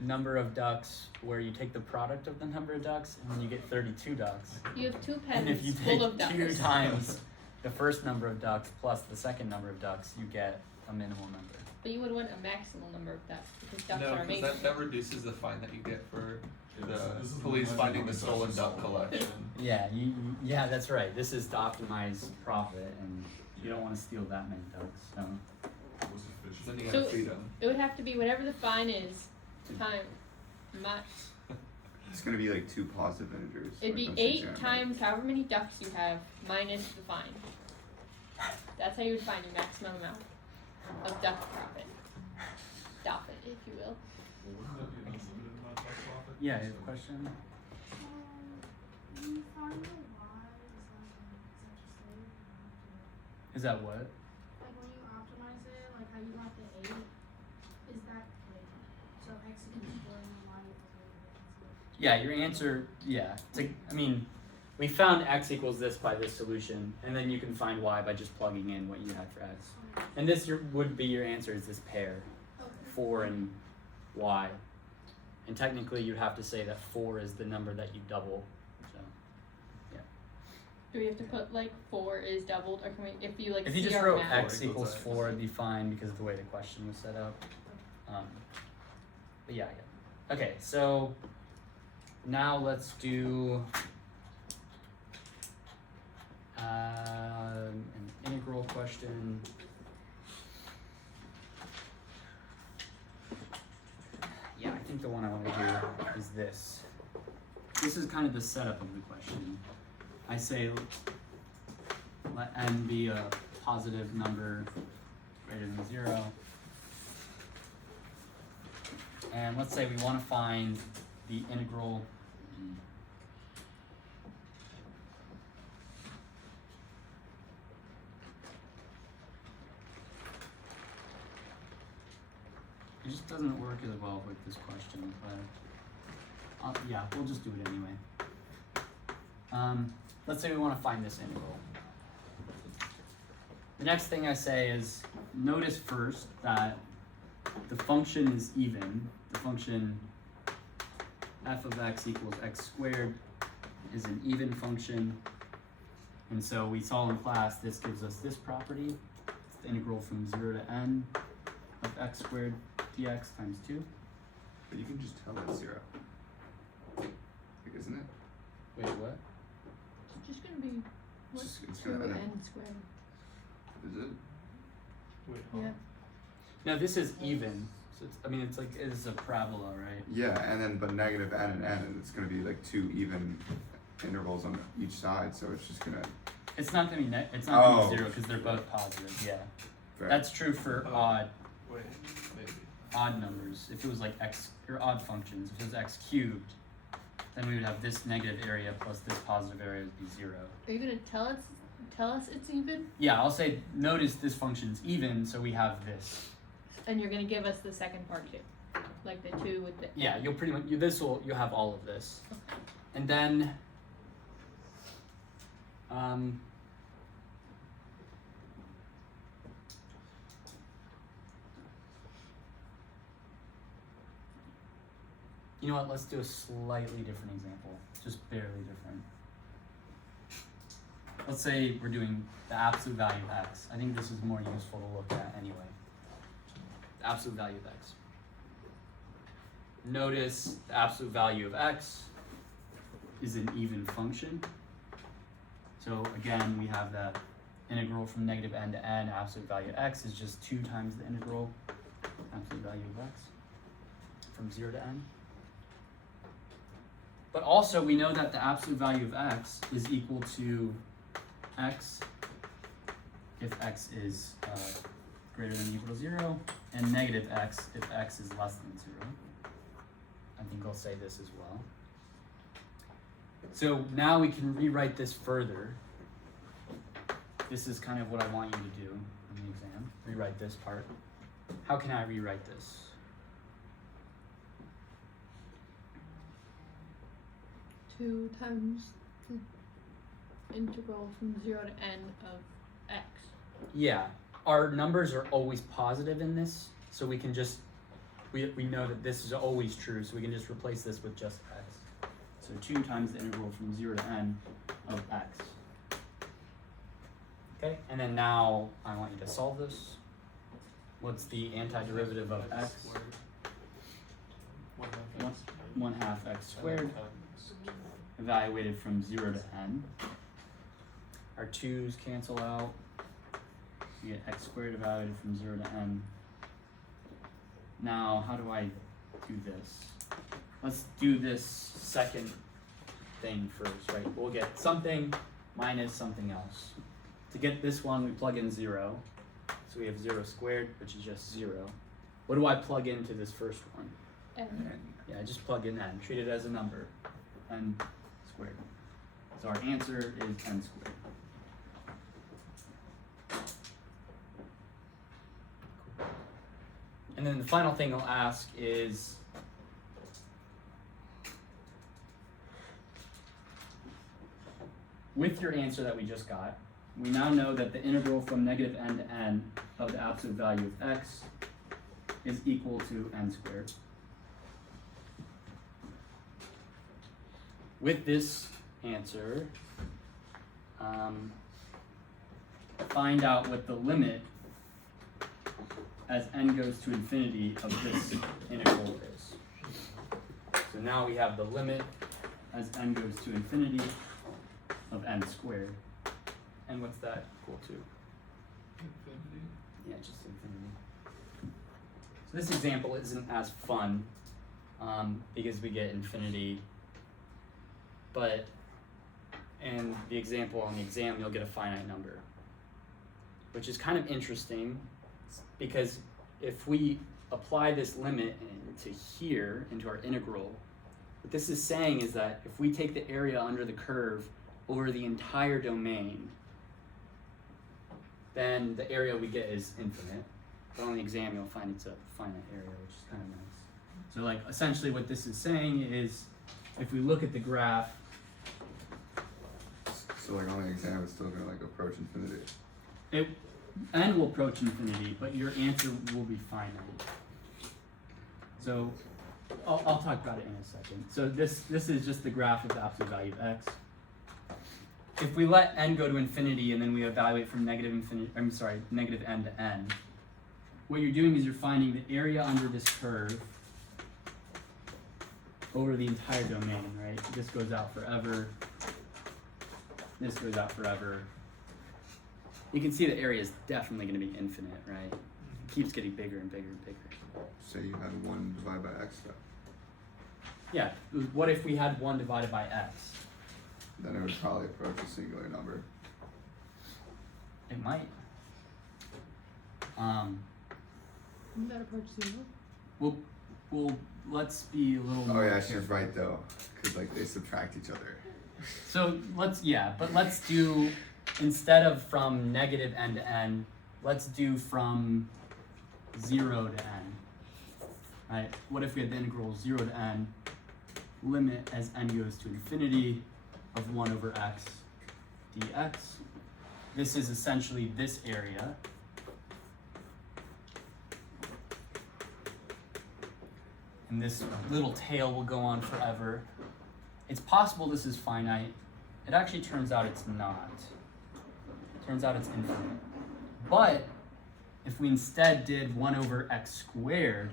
number of ducks where you take the product of the number of ducks and then you get 32 ducks. You have 2 And if pens you full of take ducks. 2 times the first number of ducks plus the second number of ducks, you get a minimal number. But you would want a maximum number of ducks because ducks No, are because amazing. that reduces the fine that you get for This is the the police one finding that the stolen we duck saw. collection. Yeah, yeah, that's right. This is to optimize profit, and you don't want to steal that many ducks. So Was efficient. Then you So- gotta feed them. It would have to be whatever the fine is times It's gonna be like 2 positive integers. it'd be like those 8 exam, right? times however many ducks you have minus the fine. That's how you would find your maximum amount of duck profit. Profit, if you will. Well, wouldn't that be an unlimited amount of profit? yeah, you have a question? You find the y is Is that just like that what? like when you optimize it, like how you got the 8, is that like so x equals 4 and y equals 8? Yeah, your answer. Yeah, I mean, we found x equals this by this solution, and then you can find y by just plugging in what you had for x. And this would be your answer is this pair, Okay. 4 and y. And technically, you'd have to say that 4 is the number that you double. So. Do we have to put like 4 is doubled, or can we, if you like If you see just our wrote math? x Four equals equals 4, it'd be fine because of the way the question was set up. But yeah. Okay, so now let's do an integral question. Yeah, I think the one I want to do is this. This is kind of the setup of the question. I say let n be a positive number greater than 0. And let's say we want to find the integral it just doesn't work as well with this question, but yeah, we'll just do it anyway. Let's say we want to find this integral. The next thing I say is, notice first that the function is even. The function f of x equals x squared is an even function. And so we saw in class, this gives us this property. It's the integral from 0 to n of x squared dx times 2. But you can just tell it's 0. Like, isn't it? Wait, what? It's just gonna be It's 2 gonna n squared. Is it? Wait, Yeah. No, this is even. So it's, I mean, it's like, it's a parabola, right? Yeah, and then but negative n and n, and it's gonna be like two even intervals on each side, so it's just gonna. It's not gonna be it's not gonna Oh. be 0 because they're both positive. Yeah, Fair. that's true for Oh. odd Wait, maybe. numbers. If it was like x or odd functions, if it was x cubed, then we would have this negative area plus this positive area would be 0. Are you gonna tell us it's even? Yeah, I'll say notice this function's even, so we have this. And you're gonna give us the second part too, like the 2 with the. Yeah, you'll pretty much you'll have all of this, Okay. and then you know what? Let's do a slightly different example, just barely different. Let's say we're doing the absolute value of x. I think this is more useful to look at anyway. The absolute value of x. Notice the absolute value of x is an even function. So again, we have the integral from negative n to n. Absolute value of x is just 2 times the integral absolute value of x from 0 to n. But also we know that the absolute value of x is equal to x if x is greater than or equal to 0, and negative x if x is less than 0. I think I'll say this as well. So now we can rewrite this further. This is kind of what I want you to do in the exam. Rewrite this part. How can I rewrite this? Two times the integral from 0 to n of x. Yeah, our numbers are always positive in this, so we can just, we know that this is always true, so we can just replace this with just x. So 2 times the integral from 0 to n of x. Okay, and then now I want you to solve this. What's the antiderivative of x? Squared. 1/2 x squared, evaluated from 0 to n. Our 2's cancel out. You get x squared evaluated from 0 to n. Now, how do I do this? Let's do this second thing first, right? We'll get something minus something else. To get this one, we plug in 0. So we have 0 squared, which is just 0. What do I plug into this first one? n. Yeah, just plug in n. Treat it as a number. N squared. So our answer is n squared. And then the final thing I'll ask is, with your answer that we just got, we now know that the integral from negative n to n of the absolute value of x is equal to n squared. With this answer, find out what the limit as n goes to infinity of this integral is. So now we have the limit as n goes to infinity of n squared. And what's that equal to? Infinity. Yeah, just infinity. So this example isn't as fun because we get infinity, but in the example on the exam, you'll get a finite number, which is kind of interesting because if we apply this limit into here, into our integral, what this is saying is that if we take the area under the curve over the entire domain, then the area we get is infinite. But on the exam, you'll find it's a finite area, which is kind of nice. So like essentially what this is saying is, if we look at the graph, So like on the exam, it's still gonna like approach infinity. n will approach infinity, but your answer will be finite. So I'll talk about it in a second. So this is just the graph of the absolute value of x. If we let n go to infinity and then we evaluate from negative n to n, what you're doing is you're finding the area under this curve over the entire domain, right? This goes out forever. This goes out forever. You can see the area is definitely going to be infinite, right? It keeps getting bigger and bigger and bigger. say you had 1 divided by x step. Yeah, what if we had 1 divided by x? Then it would probably approach a singular number. It might. Wouldn't that approach 0? Well, let's be a little Oh more yeah, she's careful. right though, because like they subtract each other. So let's do, instead of from negative n to n, let's do from 0 to n. Right? What if we had the integral 0 to n, limit as n goes to infinity of 1 over x dx. This is essentially this area. And this little tail will go on forever. It's possible this is finite. It actually turns out it's not. It turns out it's infinite. But if we instead did 1 over x squared,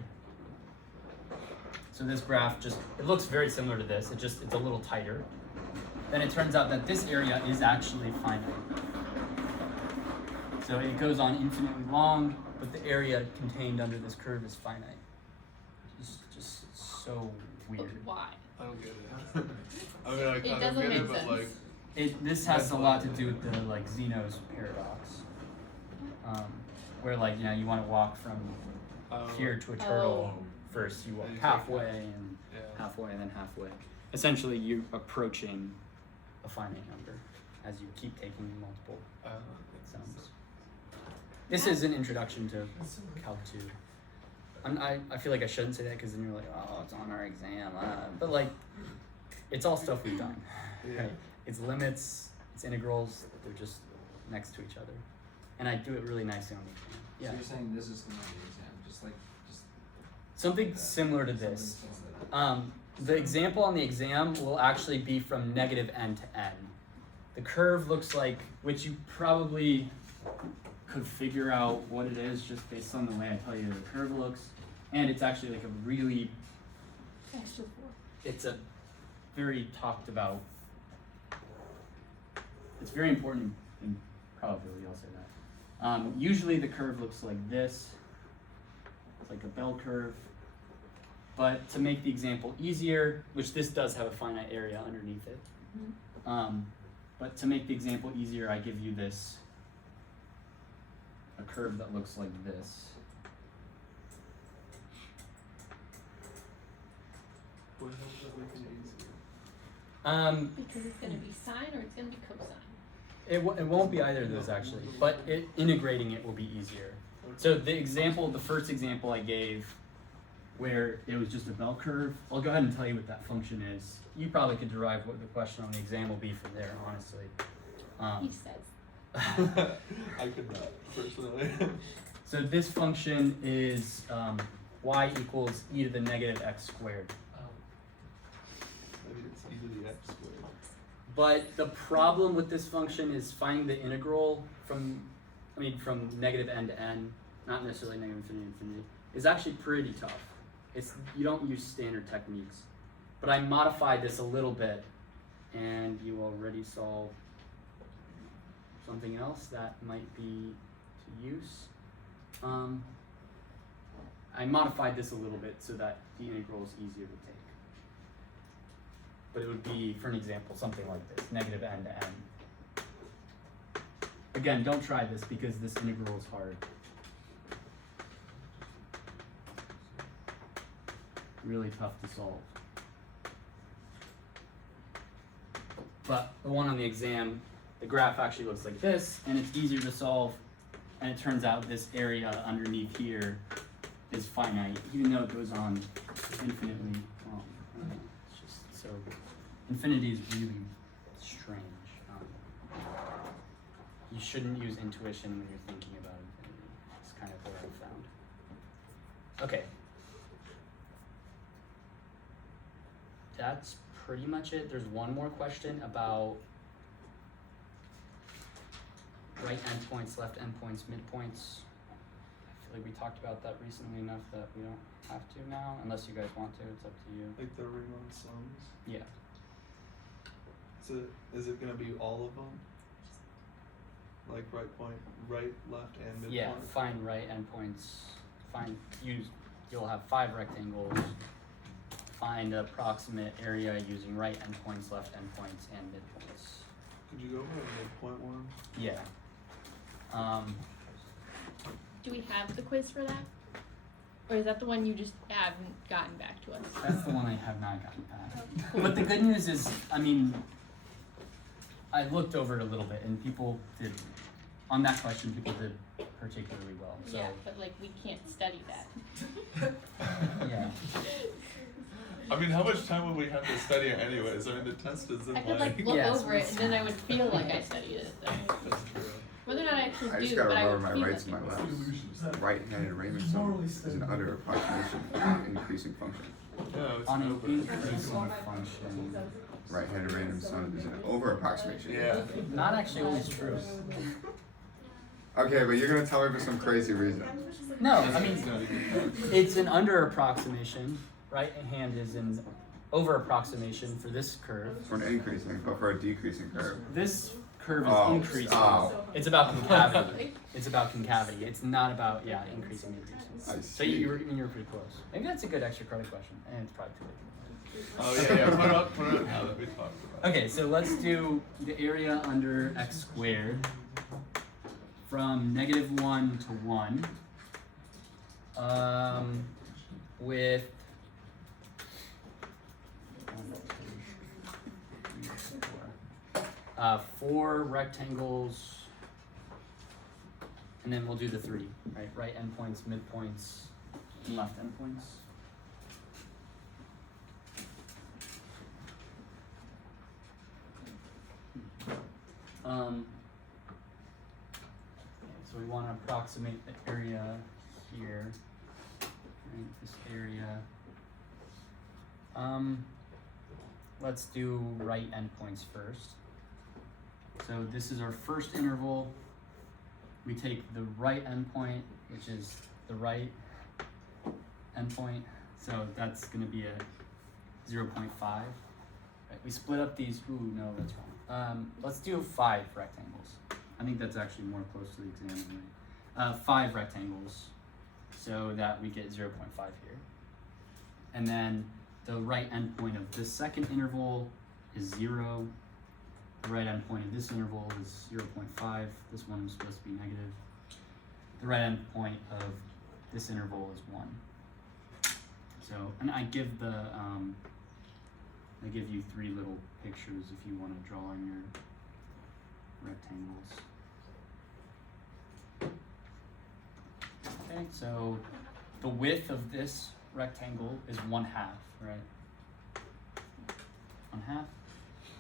so this graph it looks very similar to this, it's a little tighter, then it turns out that this area is actually finite. So it goes on infinitely long, but the area contained under this curve is finite. Just so But weird. why? I don't get it. I mean, I It kind of doesn't get it, make but sense. like, This has a lot to do with the Zeno's paradox, where you want to walk from here to a turtle. First, you walk And you take halfway and yeah. halfway and then halfway. Essentially, you're approaching a finite number as you keep taking multiple sums. This is an introduction to Calc 2. I feel like I shouldn't say that because then you're like, oh, it's on our exam. But it's all stuff we've done. Yeah. Right? It's limits, it's integrals, they're just next to each other. And I do it really nicely on the exam. Yeah. So you're saying this is gonna be the exam, just Something similar to this. something similar to that. The example on the exam will actually be from negative n to n. The curve looks like, which you probably could figure out what it is just based on the way I tell you the curve looks. And it's actually like a really, Extra 4. it's a very talked about, it's very important in probability, I'll say that. Usually the curve looks like this. It's like a bell curve. But to make the example easier, which this does have a finite area underneath it, but to make the example easier, I give you a curve that looks like this. What the hell does that make it easier? Because it's going to be sine or it's going to be cosine. It won't be either of those actually, but integrating it will be easier. So the first example I gave, where it was just a bell curve, I'll go ahead and tell you what that function is. You probably could derive what the question on the exam will be from there, honestly. He says. I could not, personally. So this function is y equals e to the negative x squared. I mean, it's e to the x squared. But the problem with this function is finding the integral from negative n to n, not necessarily negative infinity to infinity, is actually pretty tough. You don't use standard techniques. But I modified this a little bit, and you already saw something else that might be to use. I modified this a little bit so that the integral is easier to take. But it would be, for an example, something like this, negative n to n. Again, don't try this because this integral is hard. Really tough to solve. But the one on the exam, the graph actually looks like this, and it's easier to solve, and it turns out this area underneath here is finite, even though it goes on infinitely long. It's just so, infinity is really strange. You shouldn't use intuition when you're thinking about infinity. It's kind of what I've found. Okay. That's pretty much it. There's one more question about right endpoints, left endpoints, midpoints. I feel like we talked about that recently enough that we don't have to now, unless you guys want to. It's up to you. Like the Riemann sums. Yeah. So is it gonna be all of them? Like right point, right, left, and midpoint? Yeah. Find right endpoints. you'll have 5 rectangles. Find the approximate area using right endpoints, left endpoints, and midpoints. Could you go over the midpoint one? Yeah. Do we have the quiz for that? Or is that the one you just haven't gotten back to us? That's the one I have not gotten back. But the good news is, I mean, I looked over it a little bit, and people did, on that question, people did particularly well. So Yeah, but like we can't study that. yeah. I mean, how much time would we have to study it anyways? I mean, the test is in I could like like. look Yes. over it and then I would feel like I studied it. Though. That's true. Whether or not I actually I just do, gotta but I remember would my feel rights and like my it. lefts. Right-handed Raymondson is an under approximation for an increasing function. No, it's On an an over. increasing function. Right-handed Raymondson is an over approximation. Yeah. Not actually always true. Okay, but you're gonna tell me for some crazy reason. No, I mean, it's an under approximation. Right hand is an over approximation for this curve. For an increasing, but for a decreasing curve. This curve is Oh, increasing. oh. It's about concavity. It's about concavity. It's not about increasing, decreasing. I So see. you're pretty close. Maybe that's a good extra credit question, and it's probably too late. Oh yeah, yeah. Put it up now that we talked about. Okay, so let's do the area under x squared from -1 to 1 with 4 rectangles, and then we'll do the 3, right? Right endpoints, midpoints, and left endpoints. So we want to approximate the area here, right? This area. Let's do right endpoints first. So this is our first interval. We take the right endpoint, which is the right endpoint. So that's going to be a 0.5. Right, we split up these. Ooh, no, that's wrong. Let's do 5 rectangles. I think that's actually more close to the exam anyway. 5 rectangles, so that we get 0.5 here. And then the right endpoint of this second interval is 0. The right endpoint of this interval is 0.5. This one is supposed to be negative. The right endpoint of this interval is 1. So, and I give you 3 little pictures if you want to draw in your rectangles. Okay, so the width of this rectangle is 1/2, right? 1/2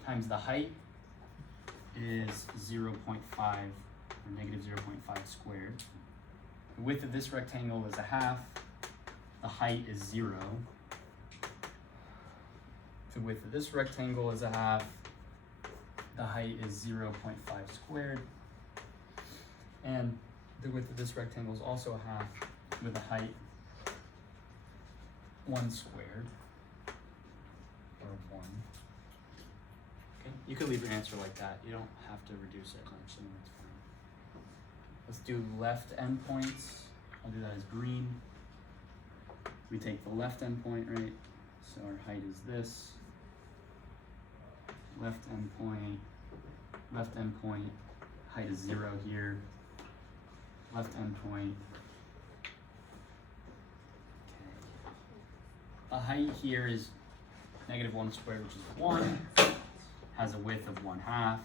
times the height is 0.5 or negative 0.5 squared. The width of this rectangle is 1/2. The height is 0. The width of this rectangle is 1/2. The height is 0.5 squared. And the width of this rectangle is also 1/2 with a height 1 squared, or 1. Okay, you could leave your answer like that. You don't have to reduce it much, so that's fine. Let's do left endpoints. I'll do that as green. We take the left endpoint, right? So our height is this. Left endpoint, height is 0 here. Left endpoint. Okay. The height here is negative 1 squared, which is 1. Has a width of 1/2.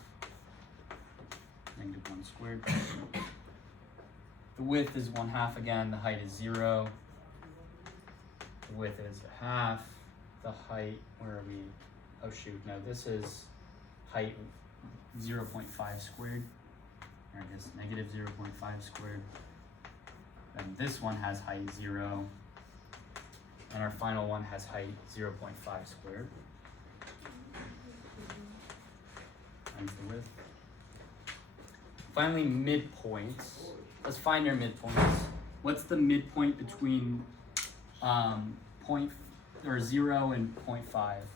Negative 1 squared. The width is 1/2 again. The height is 0. The width is 1/2. The height, where are we? Oh shoot, no, this is height 0.5 squared. There it is, negative 0.5 squared. And this one has height 0. And our final one has height 0.5 squared. Times the width. Finally, midpoints. Let's find our midpoints. What's the midpoint between 0 and 0.5?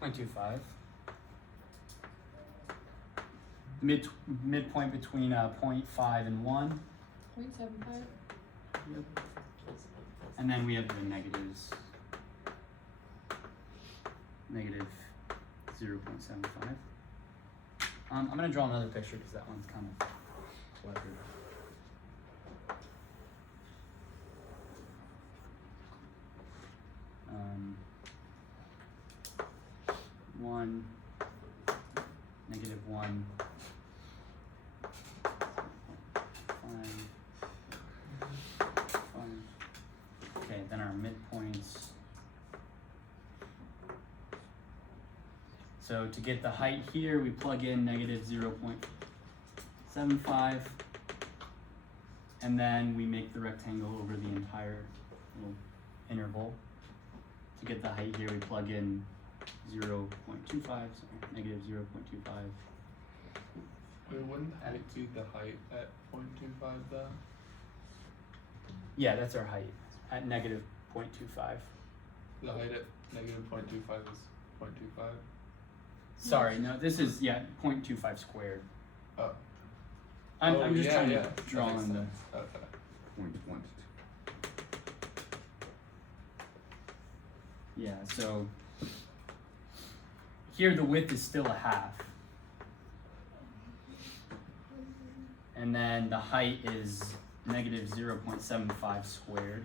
0.25. midpoint between 0.5 and 1. 0.75. Yep. And then we have the negatives. Negative 0.75. I'm gonna draw another picture because that one's kind of cluttered. One, negative 1, 5. Okay, then our midpoints. So to get the height here, we plug in negative 0.75, and then we make the rectangle over the entire little interval. To get the height here, we plug in 0.25, so negative 0.25. Wait, wouldn't height be the height at 0.25 though? Yeah, that's our height at negative 0.25. The height at negative 0.25 is 0.25? Sorry, no, this is, 0.25 squared. Oh. I'm just trying yeah, to that draw makes in the. sense. Okay. 0.12. Yeah, so here the width is still a half. And then the height is negative 0.75 squared.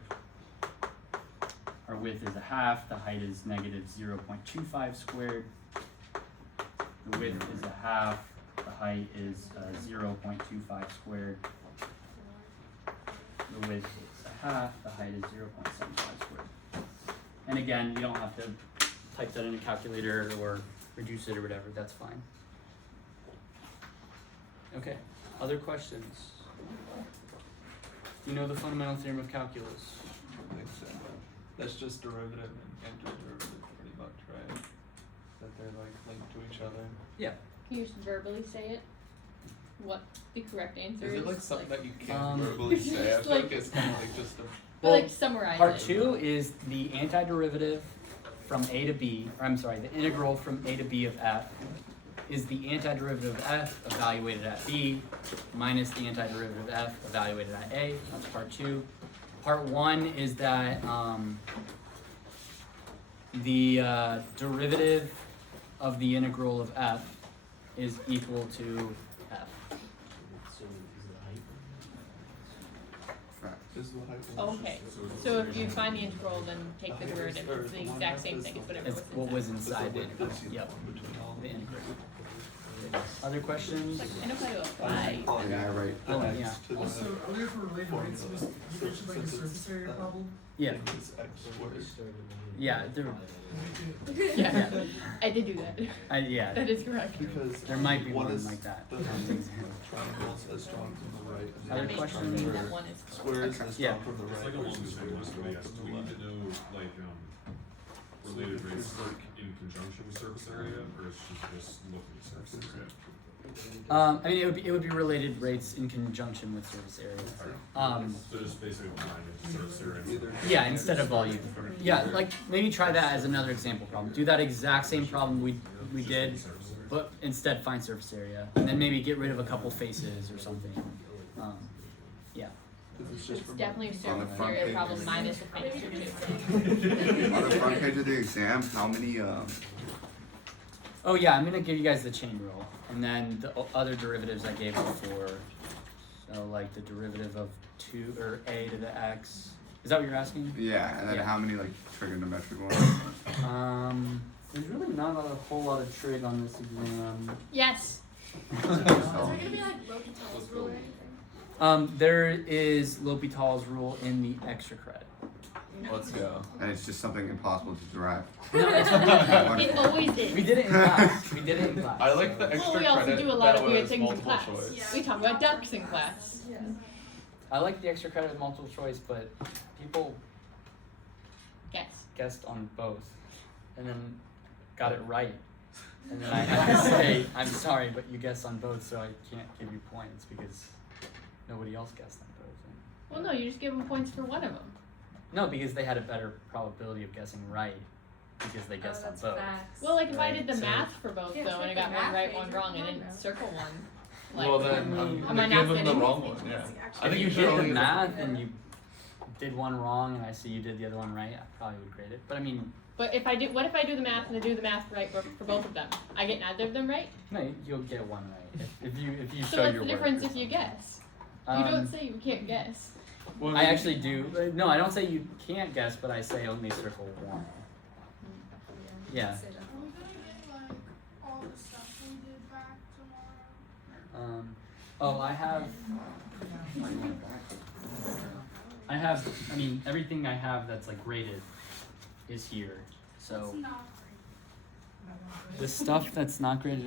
Our width is a half, the height is negative 0.25 squared. The width is a half, the height is 0.25 squared. The width is a half, the height is 0.75 squared. And again, you don't have to type that in a calculator or reduce it or whatever, that's fine. Okay, other questions? You know the fundamental theorem of calculus? I think so. That's just derivative and antiderivative pretty much, right? That they're like linked to each other. Yeah. Can you just verbally say it? What the correct answer Is is? it like something that you can't Um, verbally say? I just feel like like- it's kind of like just a. Or Well, like summarize Part it. 2 is the antiderivative from a to b, or I'm sorry, the integral from a to b of f is the antiderivative of f evaluated at b minus the antiderivative of f evaluated at a. That's part 2. Part 1 is that the derivative of the integral of f is equal to f. Fact. This is what I Okay. So if you find the integral, then take the derivative. It's the exact same thing. It's whatever It's what was inside the This is integral. the Yep, one between all the of them. integral. Other questions? Like, I know how to apply. Yeah, right. Oh, X yeah. to the Also, earlier for related rates, formula. was, you mentioned like a Since it's, surface area problem. Yeah, thing is X squared. yeah, there, Yeah, I did do that. yeah, That is correct. Because there might be one one is like that. the triangles as drawn from the right. And the Other other questions? triangle That one is Squares as Yeah. drawn from the It's right like along the versus same squares lines, drawn I guess, from do the we need left. to know, like, related rates, like, in conjunction with surface area, or is just looking at surface area? I mean, it would be related rates in conjunction with surface area. So just basically applying it to surface area. Either. Yeah, instead of volume. Yeah, like maybe try that as another example problem. Do that exact same problem we did, but instead find surface area, and then maybe get rid of a couple faces or something. Yeah. Because it's just It's from definitely a On the surface front area page. problem minus the face or two. On the front page of the exam, how many Oh yeah, I'm gonna give you guys the chain rule, and then the other derivatives I gave before. So like the derivative of 2 or a to the x. Is that what you're asking? yeah, and then Yeah. how many like trigonometric ones? There's really not a whole lot of trig on this exam. Yes. Is there gonna be like L'Hopital's rule or anything? There is L'Hopital's rule in the extra credit. Let's go. And it's just something impossible to derive. No, it's It always is. we did it in class. We did it in class. I like the so- extra Well, we also credit do a lot that of weird was things in multiple class. choice. Yeah. We talk about ducks in class. Yeah. I like the extra credit with multiple choice, but people Guess. guessed on both, and then got it right. And then I had to say, I'm sorry, but you guessed on both, so I can't give you points because nobody else guessed on both. Well, no, you just give them points for one of them. No, because they had a better probability of guessing right because they guessed on both. Well, like if I Right, did the so- math for both Yeah, though, and I check got the one math right, major. one wrong, I Come on didn't now. circle one. Like, Well, then am I'm I gonna not give him the getting- wrong one. Yeah. I If think you you should did only the give math and you did one wrong and I see you did the other one right, I probably would grade it. But I mean, But if I do, what if I do the math and I do the math right for both of them? I get neither of them right. no, you'll get one right if you So show what's your the work difference or if you something. guess? You don't say you can't guess. Well, I actually do. No, I don't say you can't guess, but I say only circle one. Yeah. Are we gonna get like all the stuff we did back tomorrow? Oh, I mean, everything I have that's like graded is here. So It's not the stuff that's not graded